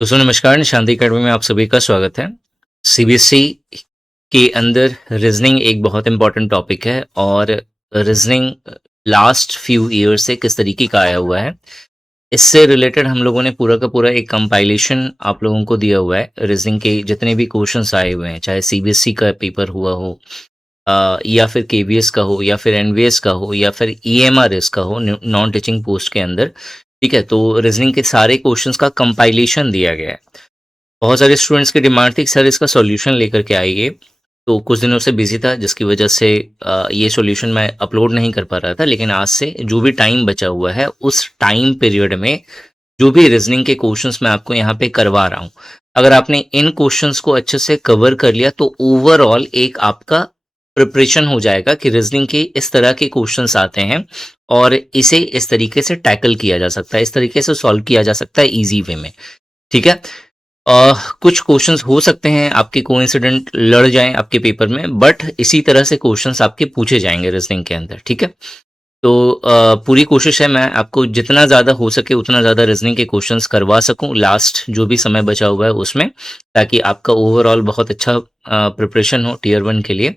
दोस्तों नमस्कार, शांति अकेडमी में आप सभी का स्वागत है। सीबीएसई के अंदर रीजनिंग एक बहुत इम्पोर्टेंट टॉपिक है और रीजनिंग लास्ट फ्यू ईयर से किस तरीके का आया हुआ है, इससे रिलेटेड हम लोगों ने पूरा का पूरा एक कंपाइलेशन आप लोगों को दिया हुआ है। रीजनिंग के जितने भी क्वेश्चंस आए हुए हैं, चाहे सीबीएसई का पेपर हुआ हो या फिर केवीएस का हो या फिर एनवीएस का हो या फिर ईएमआरएस का हो, नॉन टीचिंग पोस्ट के अंदर, ठीक है। तो रीजनिंग के सारे क्वेश्चंस का कंपाइलेशन दिया गया है। बहुत सारे स्टूडेंट्स की डिमांड थी कि सर इसका सॉल्यूशन लेकर के आइए। तो कुछ दिनों से बिजी था जिसकी वजह से ये सॉल्यूशन मैं अपलोड नहीं कर पा रहा था, लेकिन आज से जो भी टाइम बचा हुआ है उस टाइम पीरियड में जो भी रीजनिंग के क्वेश्चंस मैं आपको यहाँ पे करवा रहा हूँ, अगर आपने इन क्वेश्चंस को अच्छे से कवर कर लिया तो ओवरऑल एक आपका प्रिपरेशन हो जाएगा कि रीजनिंग के इस तरह के क्वेश्चंस आते हैं और इसे इस तरीके से टैकल किया जा सकता है, इस तरीके से सॉल्व किया जा सकता है इजी वे में। ठीक है। कुछ क्वेश्चंस हो सकते हैं आपके कोइंसिडेंट लड़ जाएं आपके पेपर में, बट इसी तरह से क्वेश्चंस आपके पूछे जाएंगे रीजनिंग के अंदर। ठीक है। तो पूरी कोशिश है मैं आपको जितना ज़्यादा हो सके उतना ज़्यादा रीजनिंग के क्वेश्चंस करवा सकूं लास्ट जो भी समय बचा हुआ है उसमें, ताकि आपका ओवरऑल बहुत अच्छा प्रिपरेशन हो टीयर 1 के लिए।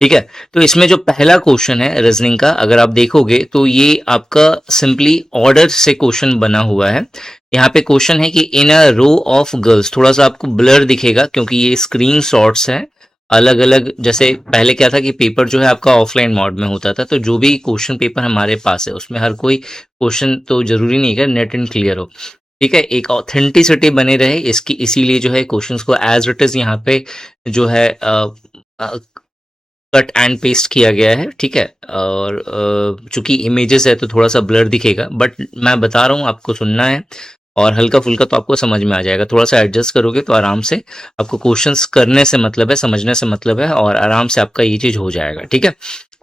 ठीक है। तो इसमें जो पहला क्वेश्चन है रीजनिंग का, अगर आप देखोगे तो ये आपका सिंपली ऑर्डर से क्वेश्चन बना हुआ है। यहाँ पे क्वेश्चन है कि इन अ रो ऑफ गर्ल्स, थोड़ा सा आपको ब्लर दिखेगा क्योंकि ये स्क्रीन शॉट्स हैं अलग अलग। जैसे पहले क्या था कि पेपर जो है आपका ऑफलाइन मोड में होता था, तो जो भी क्वेश्चन पेपर हमारे पास है उसमें हर कोई क्वेश्चन तो जरूरी नहीं है नेट एंड क्लियर हो। ठीक है। एक ऑथेंटिसिटी बने रहे इसकी, इसीलिए जो है क्वेश्चंस को एज इट इज यहाँ पे जो है कट एंड पेस्ट किया गया है। ठीक है। और चूंकि इमेजेस है तो थोड़ा सा ब्लर दिखेगा, बट मैं बता रहा हूँ आपको सुनना है और हल्का फुल्का तो आपको समझ में आ जाएगा। थोड़ा सा एडजस्ट करोगे तो आराम से आपको क्वेश्चंस करने से मतलब है, समझने से मतलब है और आराम से आपका ये चीज हो जाएगा। ठीक है।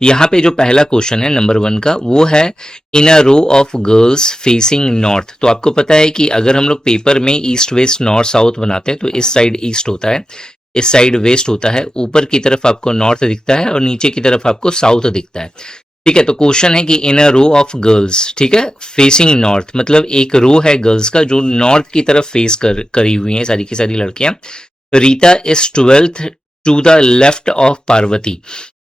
यहाँ पे जो पहला क्वेश्चन है नंबर 1 का, वो है in a row of girls facing north. तो आपको पता है कि अगर हम लोग पेपर में ईस्ट वेस्ट नॉर्थ साउथ बनाते हैं तो इस साइड ईस्ट होता है, इस साइड वेस्ट होता है, ऊपर की तरफ आपको नॉर्थ दिखता है और नीचे की तरफ आपको साउथ दिखता है। ठीक है। तो क्वेश्चन है कि इन अ रो ऑफ गर्ल्स, ठीक है, फेसिंग नॉर्थ, मतलब एक रो है गर्ल्स का जो नॉर्थ की तरफ फेस करी हुई है सारी की सारी लड़कियां। Rita is 12th to the left of Parvati.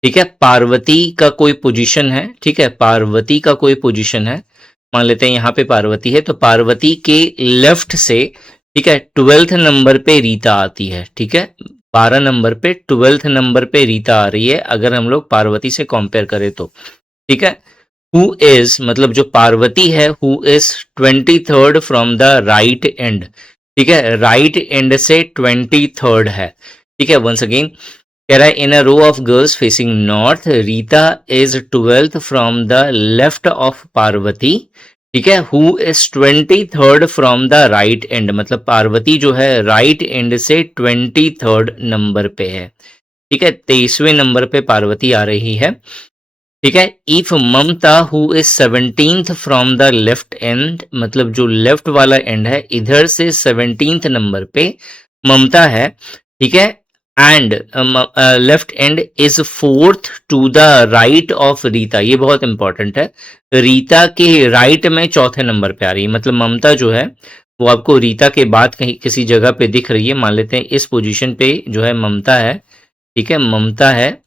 ठीक है। पार्वती का कोई पोजीशन है। ठीक है। पार्वती का कोई पोजीशन है, मान लेते हैं यहाँ पे पार्वती है, तो पार्वती के लेफ्ट से, ठीक है, 12th नंबर पे रीता आती है। ठीक है। 12 नंबर पे 12th नंबर पे रीता आ रही है अगर हम लोग पार्वती से कंपेयर करें तो। ठीक है। हु इज, मतलब जो पार्वती है, who is 23rd from the right and. ठीक है। राइट एंड से 23rd है। ठीक है। वंस अगेन कह रहा है in a row of girls facing north Rita is 12th from the left of Parvati. ठीक है। Who is 23rd from the right end, मतलब पार्वती जो है राइट एंड से 23rd नंबर पे है। ठीक है। 23वें नंबर पे पार्वती आ रही है। ठीक है। If Mamta who is 17th from the left end, मतलब जो लेफ्ट वाला एंड है इधर से 17th नंबर पे ममता है। ठीक है। And left end is 4th to the right of Rita, ये बहुत इंपॉर्टेंट है, रीता के राइट में चौथे नंबर पे आ रही है। मतलब ममता जो है वो आपको रीता के बाद कहीं किसी जगह पे दिख रही है, मान लेते हैं इस पोजीशन पे जो है ममता है। ठीक है। ममता है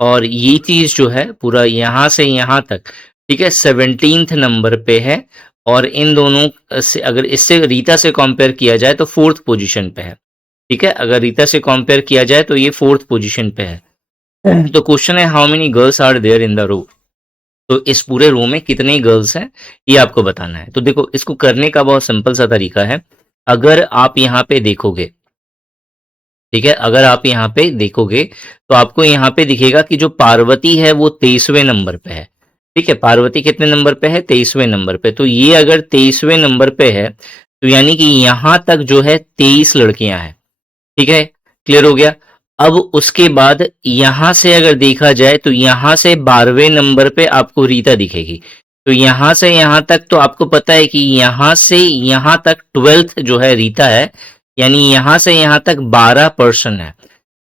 और ये चीज जो है पूरा यहां से यहां तक, ठीक है, 17th नंबर पे है और इन दोनों से अगर इससे रीता से कंपेयर किया जाए तो 4th पोजीशन पे है। ठीक है। अगर रीता से कंपेयर किया जाए तो ये 4th पोजीशन पे है। तो क्वेश्चन है how many girls are there in the row. तो इस पूरे रो में कितनी गर्ल्स हैं ये आपको बताना है। तो देखो इसको करने का बहुत सिंपल सा तरीका है। अगर आप यहाँ पे देखोगे, ठीक है, अगर आप यहाँ पे देखोगे तो आपको यहाँ पे दिखेगा कि जो पार्वती है वो 23वें नंबर पे है। ठीक है। पार्वती कितने नंबर पे है? 23वें नंबर पे। तो ये अगर 23वें नंबर पे है तो यानी कि यहां तक जो है 23 लड़कियां हैं। ठीक है। क्लियर हो गया। अब उसके बाद यहां से अगर देखा जाए तो यहां से 12वें नंबर पे आपको रीता दिखेगी। तो यहां से यहां तक तो आपको पता है कि यहां से यहां तक 12th जो है रीता है, यानी यहां से यहां तक 12% है।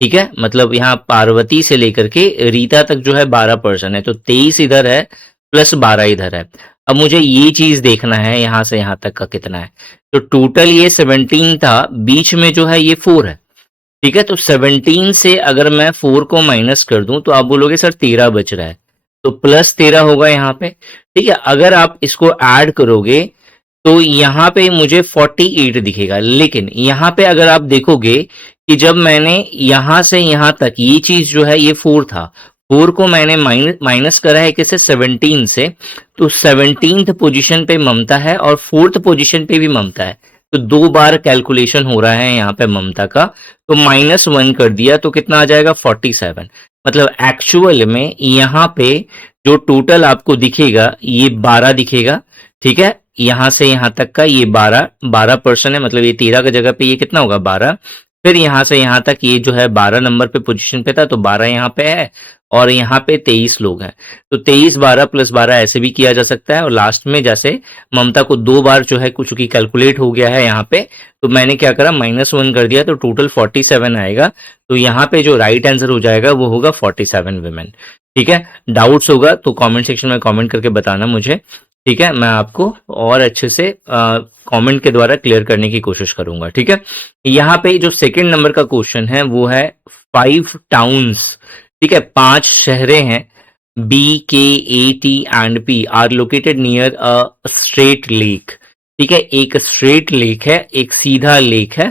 ठीक है। मतलब यहाँ पार्वती से लेकर के रीता तक जो है 12% है, तो 23 इधर है प्लस 12 इधर है। अब मुझे ये चीज देखना है यहां से यहां तक का कितना है। तो टोटल ये 17 था, बीच में जो है ये 4 है, ठीक है। तो 17 से अगर मैं 4 को माइनस कर दूं तो आप बोलोगे सर 13 बच रहा है, तो प्लस 13 होगा यहाँ पे, ठीक है। अगर आप इसको ऐड करोगे तो यहाँ पे मुझे 48 दिखेगा, लेकिन यहाँ पे अगर आप देखोगे कि जब मैंने यहाँ से यहाँ तक ये चीज जो है ये 4 था, 4 को मैंने माइनस करा है किसे, 17 से, तो 17th पोजीशन पे ममता है और 4th पोजीशन पे भी ममता है, तो 2 बार कैलकुलेशन हो रहा है यहाँ पे ममता का, तो -1 कर दिया तो कितना आ जाएगा 47। मतलब एक्चुअल में यहाँ पे जो टोटल आपको दिखेगा ये 12 दिखेगा, ठीक है। यहां से यहां तक का ये 12% है, मतलब ये 13 की जगह पे ये कितना होगा 12। फिर यहां से यहां तक ये जो है 12 नंबर पे पोजीशन पे था, तो 12 यहाँ पे है और यहाँ पे 23 लोग हैं, तो 23 12 प्लस 12 ऐसे भी किया जा सकता है। और लास्ट में जैसे ममता को 2 बार जो है कुछ की कैलकुलेट हो गया है यहाँ पे, तो मैंने क्या करा -1 कर दिया, तो टोटल 47 आएगा। तो यहाँ पे जो राइट आंसर हो जाएगा वो होगा 47 वुमेन, ठीक है। डाउट्स होगा तो कमेंट सेक्शन में कमेंट करके बताना मुझे, ठीक है। मैं आपको और अच्छे से कमेंट के द्वारा क्लियर करने की कोशिश करूंगा, ठीक है। यहाँ पे जो सेकंड नंबर का क्वेश्चन है वो है 5 टाउन्स, ठीक है, 5 शहरें हैं, बी के A T and P R located near a straight lake, ठीक है। एक स्ट्रेट लेक है, एक सीधा लेक है,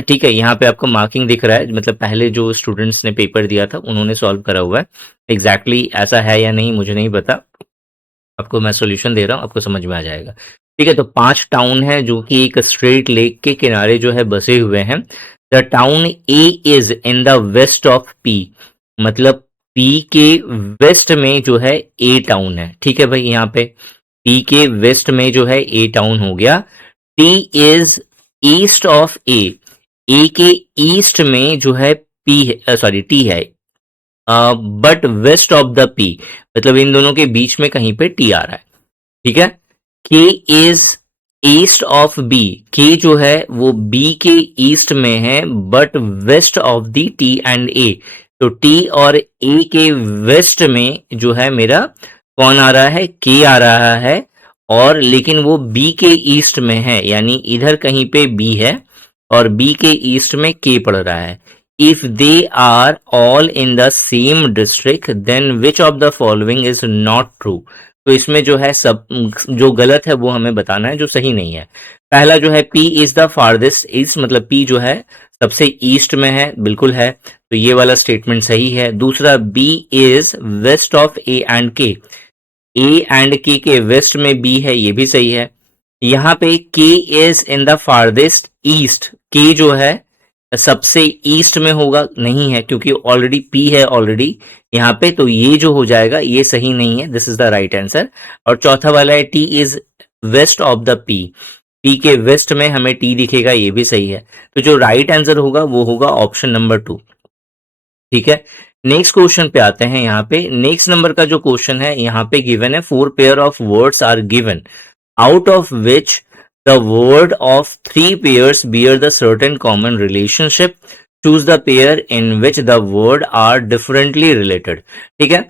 ठीक है। यहाँ पे आपको मार्किंग दिख रहा है, मतलब पहले जो स्टूडेंट्स ने पेपर दिया था उन्होंने सॉल्व करा हुआ है। एग्जैक्टली ऐसा है या नहीं मुझे नहीं पता, आपको मैं सॉल्यूशन दे रहा हूँ, आपको समझ में आ जाएगा, ठीक है। तो 5 टाउन है जो कि एक स्ट्रेट लेक के किनारे जो है बसे हुए हैं। The town A is in the west of P, मतलब पी के वेस्ट में जो है ए टाउन है, ठीक है भाई। यहाँ पे पी के वेस्ट में जो है ए टाउन हो गया। T is east of A के ईस्ट में जो है पी है, सॉरी टी है, but west of the P, मतलब इन दोनों के बीच में कहीं पे टी आ रहा है, ठीक है। के इज ईस्ट ऑफ बी, के जो है वो बी के ईस्ट में है but west of the T and A, तो टी और ए के वेस्ट में जो है मेरा कौन आ रहा है, के आ रहा है, और लेकिन वो बी के ईस्ट में है, यानी इधर कहीं पे बी है और बी के ईस्ट में के पड़ रहा है। If they are all in the same district then which of the following is not true, तो इसमें जो है सब जो गलत है वो हमें बताना है, जो सही नहीं है। पहला जो है P is the farthest east, मतलब P जो है सबसे ईस्ट में है, बिल्कुल है, तो ये वाला स्टेटमेंट सही है। दूसरा B is west of A and K, A and K के वेस्ट में B है, ये भी सही है। यहाँ पे K is in the farthest east, K जो है सबसे ईस्ट में होगा, नहीं है क्योंकि ऑलरेडी पी है ऑलरेडी यहाँ पे, तो ये जो हो जाएगा ये सही नहीं है, this is the right answer. और चौथा वाला है T is west of the P, P के वेस्ट में हमें टी दिखेगा, ये भी सही है। तो जो राइट आंसर होगा वो होगा ऑप्शन नंबर 2, ठीक है। नेक्स्ट क्वेश्चन पे आते हैं। यहाँ पे नेक्स्ट नंबर का जो क्वेश्चन है यहाँ पे गिवन है 4 pair of words are given out of which the word of 3 pairs bear the certain common relationship. Choose the pair in which the word are differently related. ठीक है।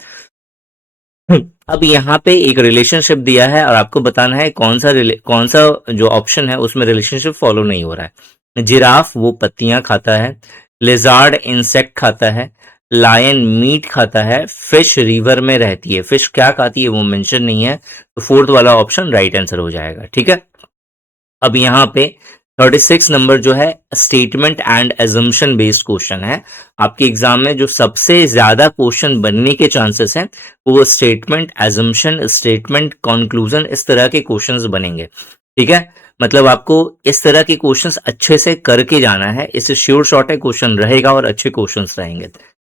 अब यहाँ पे एक रिलेशनशिप दिया है और आपको बताना है कौन सा जो ऑप्शन है उसमें रिलेशनशिप फॉलो नहीं हो रहा है। जिराफ वो पत्तियां खाता है, लिजार्ड इंसेक्ट खाता है, लायन मीट खाता है, फिश रिवर में रहती है, फिश क्या खाती है वो मेंशन नहीं है, तो फोर्थ वाला ऑप्शन राइट आंसर हो जाएगा, ठीक है। अब यहाँ पे 36 नंबर जो है statement and assumption based question है। आपके एग्जाम में जो सबसे ज्यादा क्वेश्चन बनने के चांसेस हैं वो स्टेटमेंट, एजम्पशन, स्टेटमेंट, कंक्लूजन, इस तरह के क्वेश्चंस बनेंगे, ठीक है। मतलब आपको इस तरह के क्वेश्चंस अच्छे से करके जाना है, इससे श्योर शॉर्ट है क्वेश्चन रहेगा और अच्छे क्वेश्चंस रहेंगे,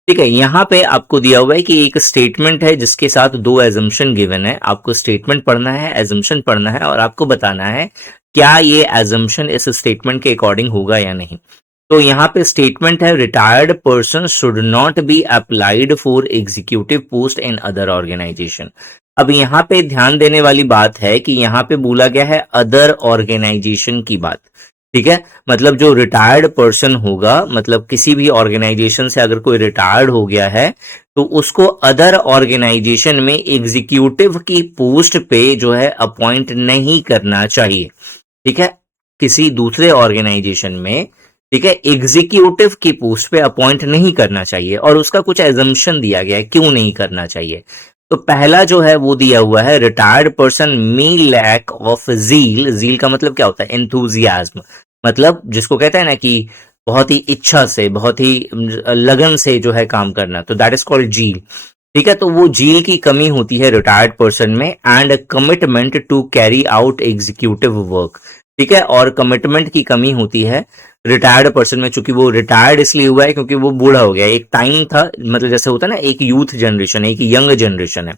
ठीक है। यहाँ पे आपको दिया हुआ है कि एक स्टेटमेंट है जिसके साथ 2 एजम्पशन गिवन है, आपको स्टेटमेंट पढ़ना है, एजम्पशन पढ़ना है और आपको बताना है क्या ये एजम्पशन इस स्टेटमेंट के अकॉर्डिंग होगा या नहीं। तो यहाँ पे स्टेटमेंट है retired person should not be applied for executive post in other organisation. अब यहाँ पे ध्यान देने वाली बात है कि यहाँ पे बोला गया है अदर ऑर्गेनाइजेशन की बात, ठीक है, मतलब जो रिटायर्ड पर्सन होगा, मतलब किसी भी ऑर्गेनाइजेशन से अगर कोई रिटायर्ड हो गया है तो उसको अदर ऑर्गेनाइजेशन में एग्जीक्यूटिव की पोस्ट पे जो है अपॉइंट नहीं करना चाहिए। ठीक है, किसी दूसरे ऑर्गेनाइजेशन में, ठीक है, एग्जीक्यूटिव की पोस्ट पे अपॉइंट नहीं करना चाहिए। और उसका कुछ एजम्पशन दिया गया है क्यों नहीं करना चाहिए। तो पहला जो है वो दिया हुआ है, retired person may lack of zeal. Zeal का मतलब क्या होता है, एंथुजियाज्म, मतलब जिसको कहते हैं ना कि बहुत ही इच्छा से, बहुत ही लगन से जो है काम करना, तो दैट इज कॉल्ड जील। ठीक है, तो वो जील की कमी होती है रिटायर्ड पर्सन में, and commitment to carry out executive work. ठीक है, और कमिटमेंट की कमी होती है रिटायर्ड पर्सन में, चूंकि वो रिटायर्ड इसलिए हुआ है क्योंकि वो बूढ़ा हो गया। एक टाइम था, मतलब जैसे होता है ना, एक यूथ जनरेशन है, एक यंग जनरेशन है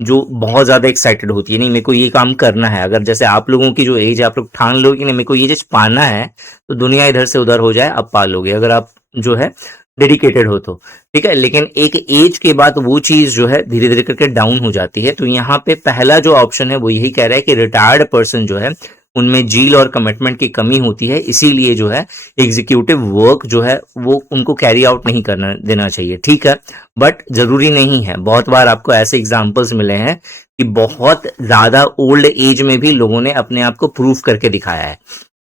जो बहुत ज्यादा एक्साइटेड होती है, नहीं मेरे को ये काम करना है। अगर जैसे आप लोगों की जो एज है, आप लोग ठान लो कि नहीं मेरे को ये चीज पाना है, तो दुनिया इधर से उधर हो जाए आप पा लोगे, अगर आप जो है डेडिकेटेड हो तो। ठीक है, लेकिन एक एज के बाद वो चीज जो है धीरे धीरे करके डाउन हो जाती है। तो यहाँ पे पहला जो ऑप्शन है वो यही कह रहा है कि रिटायर्ड पर्सन जो है उनमें जील और कमिटमेंट की कमी होती है, इसीलिए जो है एग्जीक्यूटिव वर्क जो है वो उनको कैरी आउट नहीं करना देना चाहिए। ठीक है, बट जरूरी नहीं है। बहुत बार आपको ऐसे एग्जांपल्स मिले हैं कि बहुत ज्यादा ओल्ड एज में भी लोगों ने अपने आप को प्रूव करके दिखाया है।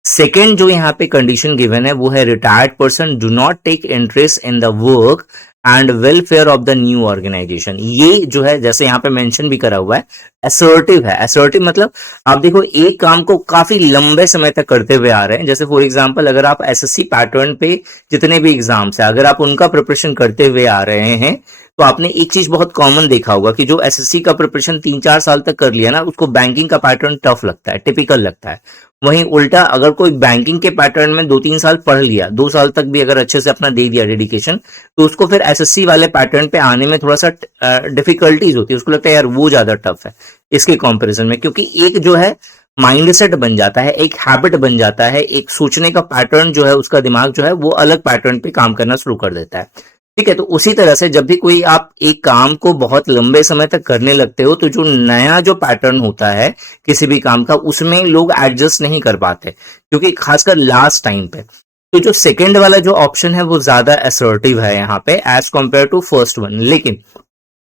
सेकेंड जो यहाँ पे कंडीशन गिवन है वो है, retired person do not take interest in the work and welfare of the new organisation. ये जो है जैसे यहाँ पे मेंशन भी करा हुआ है, असर्टिव है। असर्टिव मतलब आप देखो एक काम को काफी लंबे समय तक करते हुए आ रहे हैं। जैसे फॉर एग्जांपल अगर आप एसएससी पैटर्न पे जितने भी एग्जाम्स है, अगर आप उनका प्रिपरेशन करते हुए आ रहे हैं, तो आपने एक चीज बहुत कॉमन देखा होगा कि जो एसएससी का प्रिपरेशन 3-4 साल तक कर लिया ना, उसको बैंकिंग का पैटर्न टफ लगता है, टिपिकल लगता है। वहीं उल्टा अगर कोई बैंकिंग के पैटर्न में 2-3 साल पढ़ लिया, 2 साल तक भी अगर अच्छे से अपना दे दिया डेडिकेशन, तो उसको फिर एसएससी वाले पैटर्न पे आने में थोड़ा सा डिफिकल्टीज होती है। उसको लगता है यार वो ज्यादा टफ है इसके कंपैरिजन में, क्योंकि एक जो है माइंडसेट बन जाता है, एक हैबिट बन जाता है, एक सोचने का पैटर्न जो है, उसका दिमाग जो है वो अलग पैटर्न पे काम करना शुरू कर देता है। ठीक है, तो उसी तरह से जब भी कोई आप एक काम को बहुत लंबे समय तक करने लगते हो, तो जो नया जो पैटर्न होता है किसी भी काम का, उसमें लोग एडजस्ट नहीं कर पाते, क्योंकि खासकर लास्ट टाइम पे। तो जो सेकंड वाला जो ऑप्शन है वो ज्यादा असर्टिव है यहाँ पे as compare to first one. लेकिन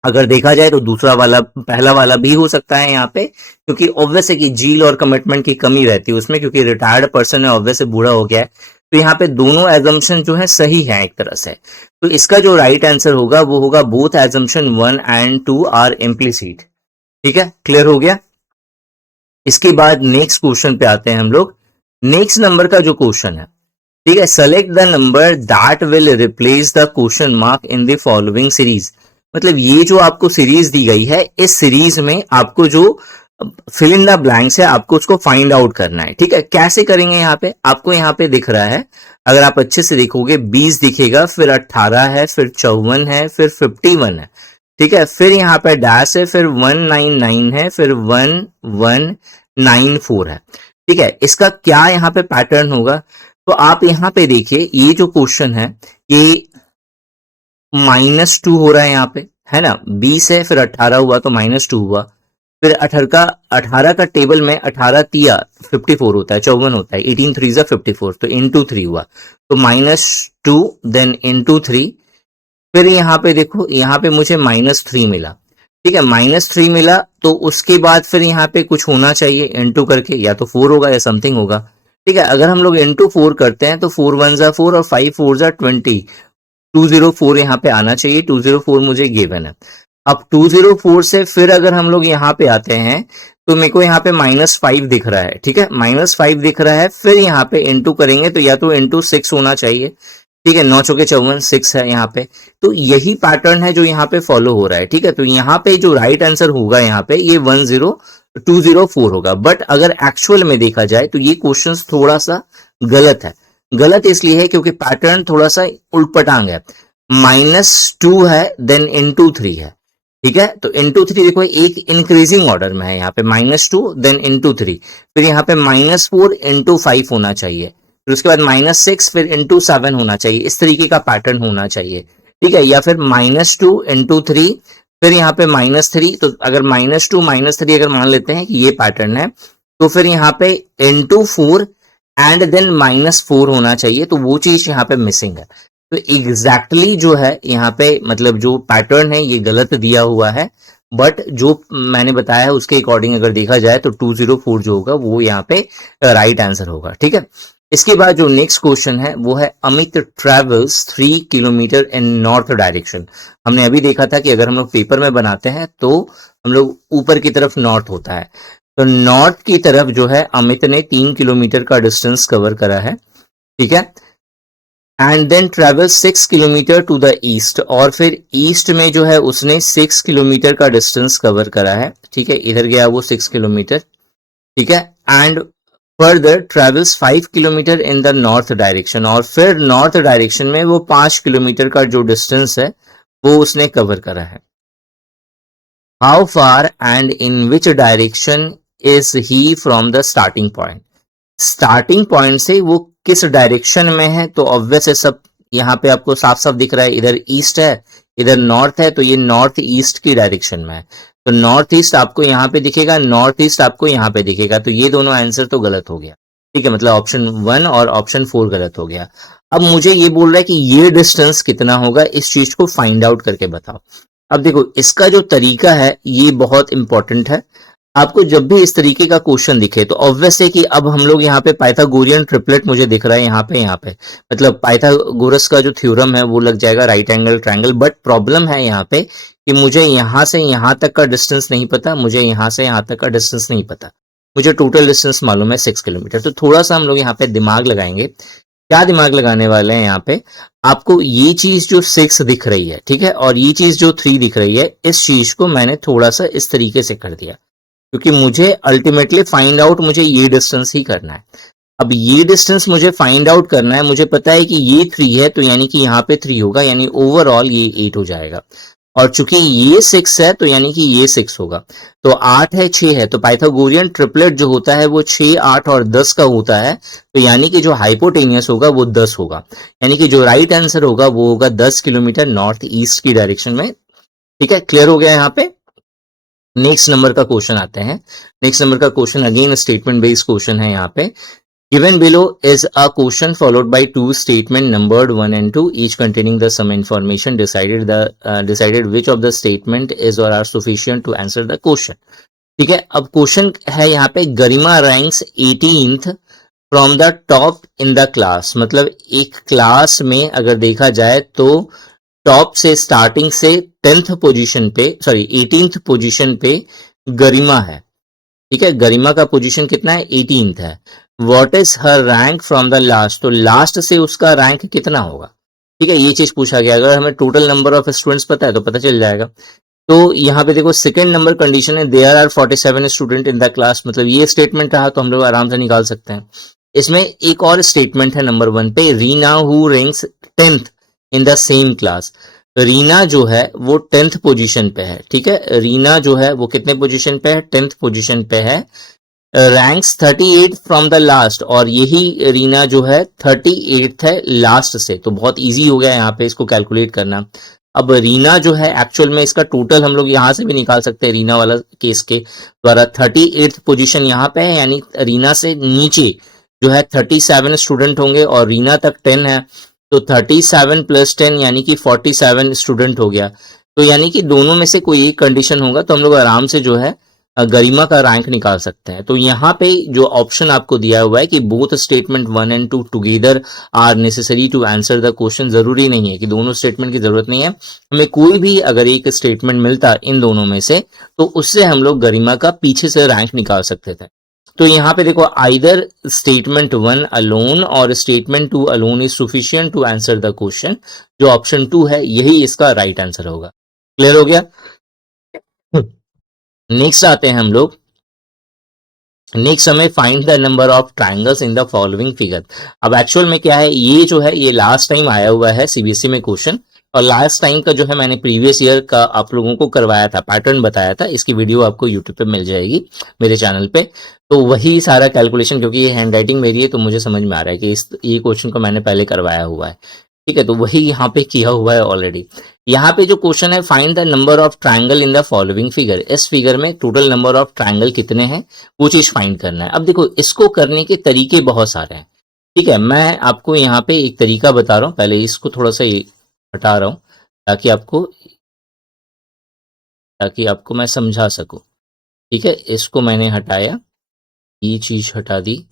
अगर देखा जाए तो दूसरा वाला, पहला वाला भी हो सकता है यहाँ पे, क्योंकि ऑब्वियस है कि जील और कमिटमेंट की कमी रहती है उसमें, क्योंकि रिटायर्ड पर्सन है, ऑब्वियस है बूढ़ा हो गया है। तो यहाँ पे दोनों एजम्पशन जो है सही है एक तरह से। तो इसका जो राइट आंसर होगा वो होगा, both assumption 1 and 2 are implicit. ठीक है, क्लियर हो गया। इसके बाद नेक्स्ट क्वेश्चन पे आते हैं हम लोग। नेक्स्ट नंबर का जो क्वेश्चन है, ठीक है, select the number that will replace the question mark in the following series. मतलब ये जो आपको सीरीज दी गई है, इस सीरीज में आपको जो फिल इन द ब्लैंक्स है, आपको उसको फाइंड आउट करना है। ठीक है, कैसे करेंगे, यहाँ पे आपको यहाँ पे दिख रहा है, अगर आप अच्छे से देखोगे 20 दिखेगा, फिर 18 है, फिर 54 है, फिर 51 है। ठीक है, फिर यहाँ पे डैश है, फिर 199 है, फिर 1194 है। ठीक है, इसका क्या यहाँ पे पैटर्न होगा, तो आप यहाँ पे देखिए, ये जो क्वेश्चन है ये -2 हो रहा है यहाँ पे, है ना। 20 है, फिर 18 हुआ तो -2 हुआ, फिर 18 का टेबल में 18 तिया 54 होता है, 54 होता है, 18 3 54, तो इंटू 3 हुआ, तो -2 देन इंटू 3। फिर यहाँ पे देखो, यहाँ पे मुझे -3 मिला। ठीक है, -3 मिला, तो उसके बाद फिर यहाँ पे कुछ होना चाहिए इंटू करके, या तो 4 होगा या समथिंग होगा। ठीक है, अगर हम लोग इंटू 4 करते हैं तो 4 1 जा 4 और 5 4 जा 20, 204 यहाँ पे आना चाहिए, 204 मुझे गिवन है। अब 204 से फिर अगर हम लोग यहाँ पे आते हैं, तो मेरे को यहाँ पे -5 दिख रहा है। ठीक है, -5 दिख रहा है, फिर यहाँ पे इंटू करेंगे तो या तो इंटू 6 होना चाहिए। ठीक है, 9 चौके 54, 6 है यहाँ पे। तो यही पैटर्न है जो यहाँ पे फॉलो हो रहा है। ठीक है, तो यहाँ पे जो राइट आंसर होगा यहाँ पे ये 10204 होगा। बट अगर एक्चुअल में देखा जाए तो ये क्वेश्चन थोड़ा सा गलत है। गलत इसलिए है क्योंकि पैटर्न थोड़ा सा उल्टपटांग है। -2 है, देन इंटू 3 है। ठीक है, तो इंटू 3 देखो एक इंक्रीजिंग ऑर्डर में है, यहाँ पे -2 देन इंटू 3, फिर यहाँ पे -4 इंटू 5 होना चाहिए, फिर उसके बाद -6 फिर इंटू 7 होना चाहिए। इस तरीके का पैटर्न होना चाहिए। ठीक है, या फिर -2 इंटू 3, फिर यहाँ पे -3। तो अगर -2 -3 अगर मान लेते हैं कि ये पैटर्न है, तो फिर यहाँ पे इंटू 4 एंड देन -4 होना चाहिए, तो वो चीज यहाँ पे मिसिंग है। तो एग्जैक्टली जो है यहाँ पे मतलब जो पैटर्न है ये गलत दिया हुआ है, बट जो मैंने बताया है उसके अकॉर्डिंग अगर देखा जाए तो 204 जो होगा वो यहाँ पे राइट आंसर होगा। ठीक है, इसके बाद जो नेक्स्ट क्वेश्चन है वो है अमित ट्रेवल्स 3 किलोमीटर इन नॉर्थ डायरेक्शन। हमने अभी देखा था कि अगर हम लोग पेपर में बनाते हैं तो हम लोग ऊपर की तरफ नॉर्थ होता है, तो नॉर्थ की तरफ जो है अमित ने 3 किलोमीटर का डिस्टेंस कवर करा है। ठीक है, and then travel 6 kilometre to the east, और फिर ईस्ट में जो है उसने 6 किलोमीटर का डिस्टेंस कवर करा है। ठीक है, इधर गया वो 6 किलोमीटर। ठीक है, and further travels 5 kilometre in the north direction, और फिर नॉर्थ डायरेक्शन में वो 5 किलोमीटर का जो डिस्टेंस है वो उसने कवर करा है। How far and in which direction is he from the starting point, starting point से वो किस डायरेक्शन में है, तो ऑब्वियस है सब यहाँ पे आपको साफ साफ दिख रहा है, इधर ईस्ट है इधर नॉर्थ है, तो ये नॉर्थ ईस्ट की डायरेक्शन में है, तो नॉर्थ ईस्ट आपको यहाँ पे दिखेगा, नॉर्थ ईस्ट आपको यहाँ पे दिखेगा, तो ये दोनों आंसर तो गलत हो गया। ठीक है, मतलब ऑप्शन 1 और ऑप्शन 4 गलत हो गया। अब मुझे ये बोल रहा है कि ये डिस्टेंस कितना होगा, इस चीज को फाइंड आउट करके बताओ। अब देखो इसका जो तरीका है ये बहुत इंपॉर्टेंट है। आपको जब भी इस तरीके का क्वेश्चन दिखे तो ऑब्वियस है कि अब हम लोग यहाँ पे पाइथागोरियन ट्रिपलेट मुझे दिख रहा है यहाँ पे मतलब पाइथागोरस का जो थ्योरम है वो लग जाएगा, right angle triangle. But problem है यहाँ पे कि मुझे यहाँ से यहाँ तक का डिस्टेंस नहीं पता, मुझे यहाँ से यहाँ तक का डिस्टेंस नहीं पता, मुझे टोटल डिस्टेंस मालूम है 6 किलोमीटर। तो थोड़ा सा हम लोग यहाँ पे दिमाग लगाएंगे। क्या दिमाग लगाने वाले हैं यहाँ पे, आपको ये चीज जो 6 दिख रही है, ठीक है, और ये चीज जो 3 दिख रही है, इस चीज को मैंने थोड़ा सा इस तरीके से कर दिया, क्योंकि मुझे अल्टीमेटली फाइंड आउट मुझे ये डिस्टेंस ही करना है। अब ये डिस्टेंस मुझे फाइंड आउट करना है, मुझे पता है कि ये 3 है, तो यानी कि यहाँ पे 3 होगा, यानी ओवरऑल ये 8 हो जाएगा। और चूंकि ये 6 है तो यानी कि ये 6 होगा, तो 8 है 6 है, तो पाइथागोरियन ट्रिपलेट जो होता है वो 6, 8 और 10 का होता है, तो यानी कि जो हाइपोटेनियस होगा वो 10 होगा, यानी कि जो राइट आंसर होगा वो होगा 10 किलोमीटर नॉर्थ ईस्ट की डायरेक्शन में। ठीक है, क्लियर हो गया यहाँ पे। नेक्स्ट नंबर का क्वेश्चन आते हैं। नेक्स्ट नंबर का question again statement based question है यहाँ पे। Given below is a question followed by two statement numbered 1 and 2, each containing the some information. Decided which of the statement is or are sufficient to answer the question. ठीक है, अब question है यहाँ पे Garima ranks 18th from the top in the class, मतलब एक class में अगर देखा जाए तो टॉप से स्टार्टिंग से 10th पोजीशन पे, सॉरी 18th पोजीशन पे गरिमा है। ठीक है, गरिमा का पोजीशन कितना है, 18th है। What is her rank from the last, तो लास्ट से उसका रैंक कितना होगा। ठीक है, ये चीज पूछा गया। अगर हमें टोटल नंबर ऑफ स्टूडेंट्स पता है तो पता चल जाएगा। तो यहाँ पे देखो सेकंड नंबर कंडीशन है there are 47 student in the class, मतलब ये स्टेटमेंट रहा तो हम लोग आराम से निकाल सकते हैं। इसमें एक और स्टेटमेंट है नंबर 1 पे, Reena who ranks 10th in the same class. Reena जो है वो 10th पोजीशन पे है। ठीक है, रीना जो है वो कितने पोजीशन पे है, 10th पोजीशन पे है। रैंक्स 38 फ्रॉम द लास्ट, और यही रीना जो है 38th है लास्ट से, तो बहुत इजी हो गया यहाँ पे इसको कैलकुलेट करना। अब रीना जो है एक्चुअल में इसका टोटल हम लोग यहाँ से भी निकाल सकते हैं, रीना वाला केस के द्वारा 38th पोजीशन यहाँ पे है, यानी रीना से नीचे जो है 37 स्टूडेंट होंगे और रीना तक 10 है, तो 37 प्लस 10 यानी कि 47 स्टूडेंट हो गया। तो यानी कि दोनों में से कोई एक कंडीशन होगा तो हम लोग आराम से जो है गरिमा का रैंक निकाल सकते हैं। तो यहाँ पे जो ऑप्शन आपको दिया हुआ है कि both statement 1 and 2 together are necessary to answer the question, जरूरी नहीं है कि दोनों स्टेटमेंट की जरूरत नहीं है, हमें कोई भी अगर एक स्टेटमेंट मिलता इन दोनों में से तो उससे हम लोग गरिमा का पीछे से रैंक निकाल सकते थे। तो यहाँ पे देखो आइदर स्टेटमेंट 1 अलोन और statement 2 alone is sufficient to answer the question, जो ऑप्शन 2 है यही इसका राइट आंसर होगा। क्लियर हो गया। नेक्स्ट आते हैं हम लोग, नेक्स्ट हमें find the number of triangles in the following figure. अब एक्चुअल में क्या है, ये जो है ये लास्ट टाइम आया हुआ है सीबीएसई में क्वेश्चन, और लास्ट टाइम का जो है मैंने प्रीवियस ईयर का आप लोगों को करवाया था, पैटर्न बताया था, इसकी वीडियो आपको यूट्यूब पे मिल जाएगी मेरे चैनल पे। तो वही सारा कैलकुलेशन, क्योंकि ये हैंड राइटिंग मेरी है तो मुझे समझ में आ रहा है कि ये क्वेश्चन को मैंने पहले करवाया हुआ है। ठीक है, तो वही यहाँ पे किया हुआ है ऑलरेडी। यहाँ पे जो क्वेश्चन है, find the number of triangle in the following figure, इस फिगर में टोटल नंबर ऑफ ट्राइंगल कितने हैं वो चीज फाइंड करना है। अब देखो, इसको करने के तरीके बहुत सारे हैं। ठीक है, मैं आपको यहाँ पे एक तरीका बता रहा हूँ, पहले इसको थोड़ा सा हटा रहा हूँ ताकि आपको मैं समझा सकूं। ठीक है, इसको मैंने हटाया, ये चीज हटा दी,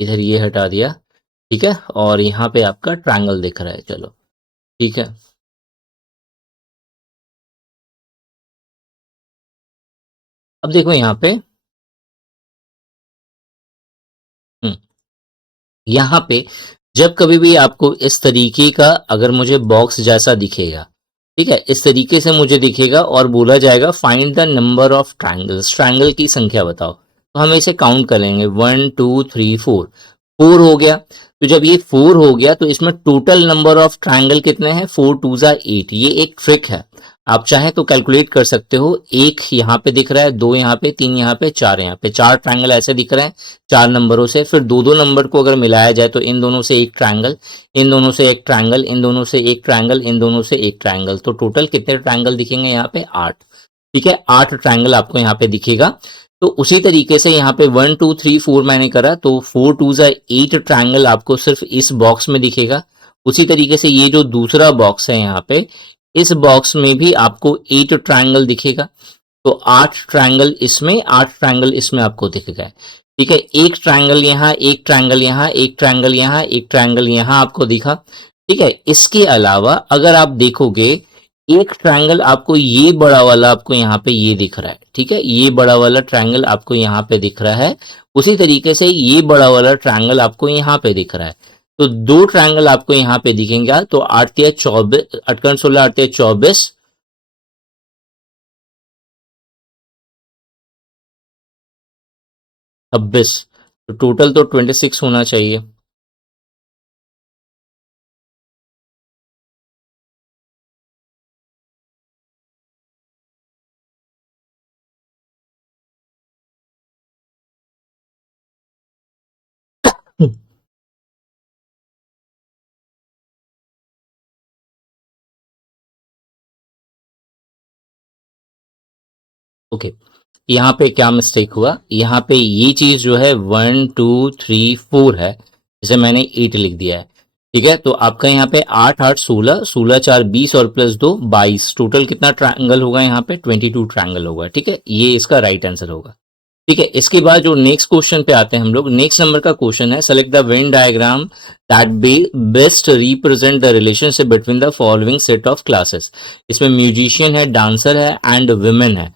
इधर ये हटा दिया। ठीक है, और यहाँ पे आपका ट्रायंगल दिख रहा है, चलो ठीक है। अब देखो यहाँ पे, हम्म, यहाँ पे जब कभी भी आपको इस तरीके का अगर मुझे बॉक्स जैसा दिखेगा, ठीक है, इस तरीके से मुझे दिखेगा और बोला जाएगा find the number of triangles, triangle की संख्या बताओ, तो हम इसे काउंट कर लेंगे, 1 2 3 4, 4 हो गया। तो जब ये 4 हो गया तो इसमें टोटल नंबर ऑफ ट्राइंगल कितने हैं, 4 2 8। ये एक ट्रिक है, आप चाहें तो कैलकुलेट कर सकते हो। एक यहाँ पे दिख रहा है, दो यहाँ पे, तीन यहाँ पे, चार यहाँ पे, चार ट्राइंगल ऐसे दिख रहे हैं चार नंबरों से। फिर दो दो नंबर को अगर मिलाया जाए तो इन दोनों से एक ट्राइंगल, इन दोनों से एक ट्राइंगल, इन दोनों से एक ट्राइंगल, इन दोनों से एक ट्राइंगल, तो टोटल कितने ट्राइंगल दिखेंगे यहाँ पे, 8। ठीक है, 8 ट्राइंगल आपको यहाँ पे दिखेगा। तो उसी तरीके से यहाँ पे 1 2 3 4 मैंने करा, तो 4 2 8 ट्राइंगल आपको सिर्फ इस बॉक्स में दिखेगा। उसी तरीके से ये जो दूसरा बॉक्स है यहाँ पे, इस बॉक्स में भी आपको 8 ट्राइंगल दिखेगा। तो 8 ट्राइंगल इसमें, 8 ट्राइंगल इसमें आपको दिख गए। ठीक है, एक ट्राइंगल यहाँ, एक ट्राइंगल यहाँ, एक ट्राइंगल यहाँ, एक ट्राइंगल यहाँ आपको दिखा। ठीक है, इसके अलावा अगर आप देखोगे, एक ट्राइंगल आपको ये बड़ा वाला आपको यहाँ पे ये दिख रहा है। ठीक है, ये बड़ा वाला ट्राइंगल आपको यहाँ पे दिख रहा है। उसी तरीके से ये बड़ा वाला ट्राइंगल आपको यहाँ पे दिख रहा है। तो दो ट्राइंगल आपको यहाँ पे दिखेंगे। तो 8 या 24, 8 16, 8 या 24, 26, तो टोटल तो 26 होना चाहिए। ओके, यहाँ पे क्या मिस्टेक हुआ, यहाँ पे ये चीज जो है 1 2 3 4 है, इसे मैंने 8 लिख दिया है। ठीक है, तो आपका यहाँ पे 8 8 16, 16 4 20 और +2 22, टोटल कितना ट्रायंगल होगा यहाँ पे, 22 ट्रायंगल होगा। ठीक है, ये इसका राइट आंसर होगा। ठीक है, इसके बाद जो नेक्स्ट क्वेश्चन पे आते हैं हम लोग, नेक्स्ट नंबर का क्वेश्चन है, select the Venn diagram that best represent the relationship between the following set of classes. इसमें म्यूजिशियन है, डांसर है एंड वुमेन है।